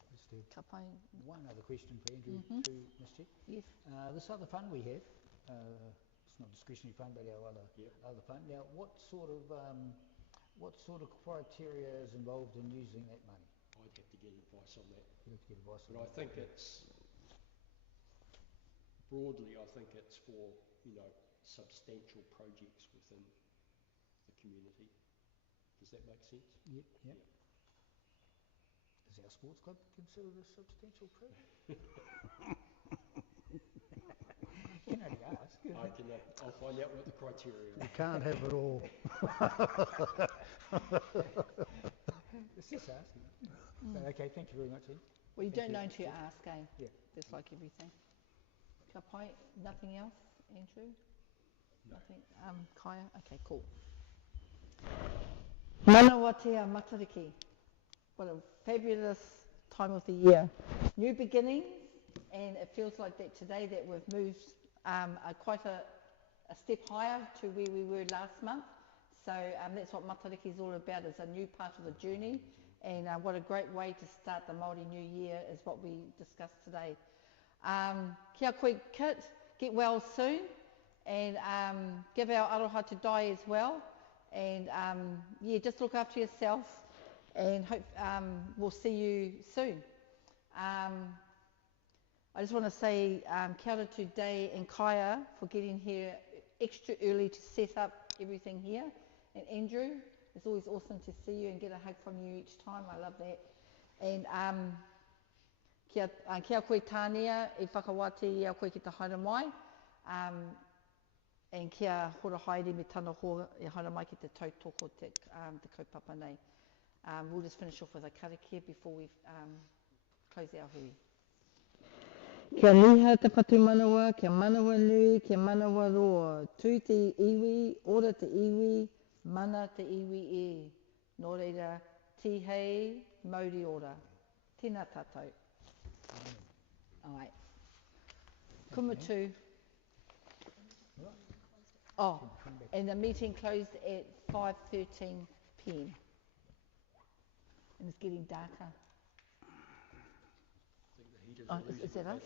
Just have Ka pai. one other question for Andrew too, Ms. Chair. Yes. This other fund we have, it's not discretionary fund, but our other fund. Now, what sort of criteria is involved in using that money? I'd have to get advice on that. You'd have to get advice on but that. I think it's broadly. I think it's for substantial projects within the community. Does that make sense? Yep. Is our sports club considered a substantial project? You can only ask. I'll find out what the criteria are. You can't have it all. It's just asking. So, okay, thank you very much, Ian. Well, you don't know until you ask, eh? Yeah. Just like everything. Ka pai. Nothing else, Andrew? No. Nothing. Kaya? Okay, cool. Manawatea Matariki. What a fabulous time of the year. New beginnings, and it feels like that today that we've moved quite a step higher to where we were last month. So that's what Matariki is all about, is a new part of the journey, and what a great way to start the Māori New Year is what we discussed today. Kia koe Kit, get well soon, and give our aroha to Dai as well, and just look after yourself, and hope we'll see you soon. I just want to say kia ora to Day and Kaya for getting here extra early to set up everything here. And Andrew, it's always awesome to see you and get a hug from you each time. I love that. And kia koe tānea e whakawate i a koe ki te haere mai. And kia hora haere me tana hoa e haere mai ki te tautoko te kaupapa nei. We'll just finish off with a karakia before we close our hui. Kia niha te whatu manawa, kia manawa nui, kia manawa roa. Tū te iwi, ora te iwi, mana te iwi e. Nō reira, tihei, mauri ora. Tēnā tātou. Alright. Kumatu. Oh, and the meeting closed at 5:13 p.m. And it's getting darker. I think the heat is Is that us?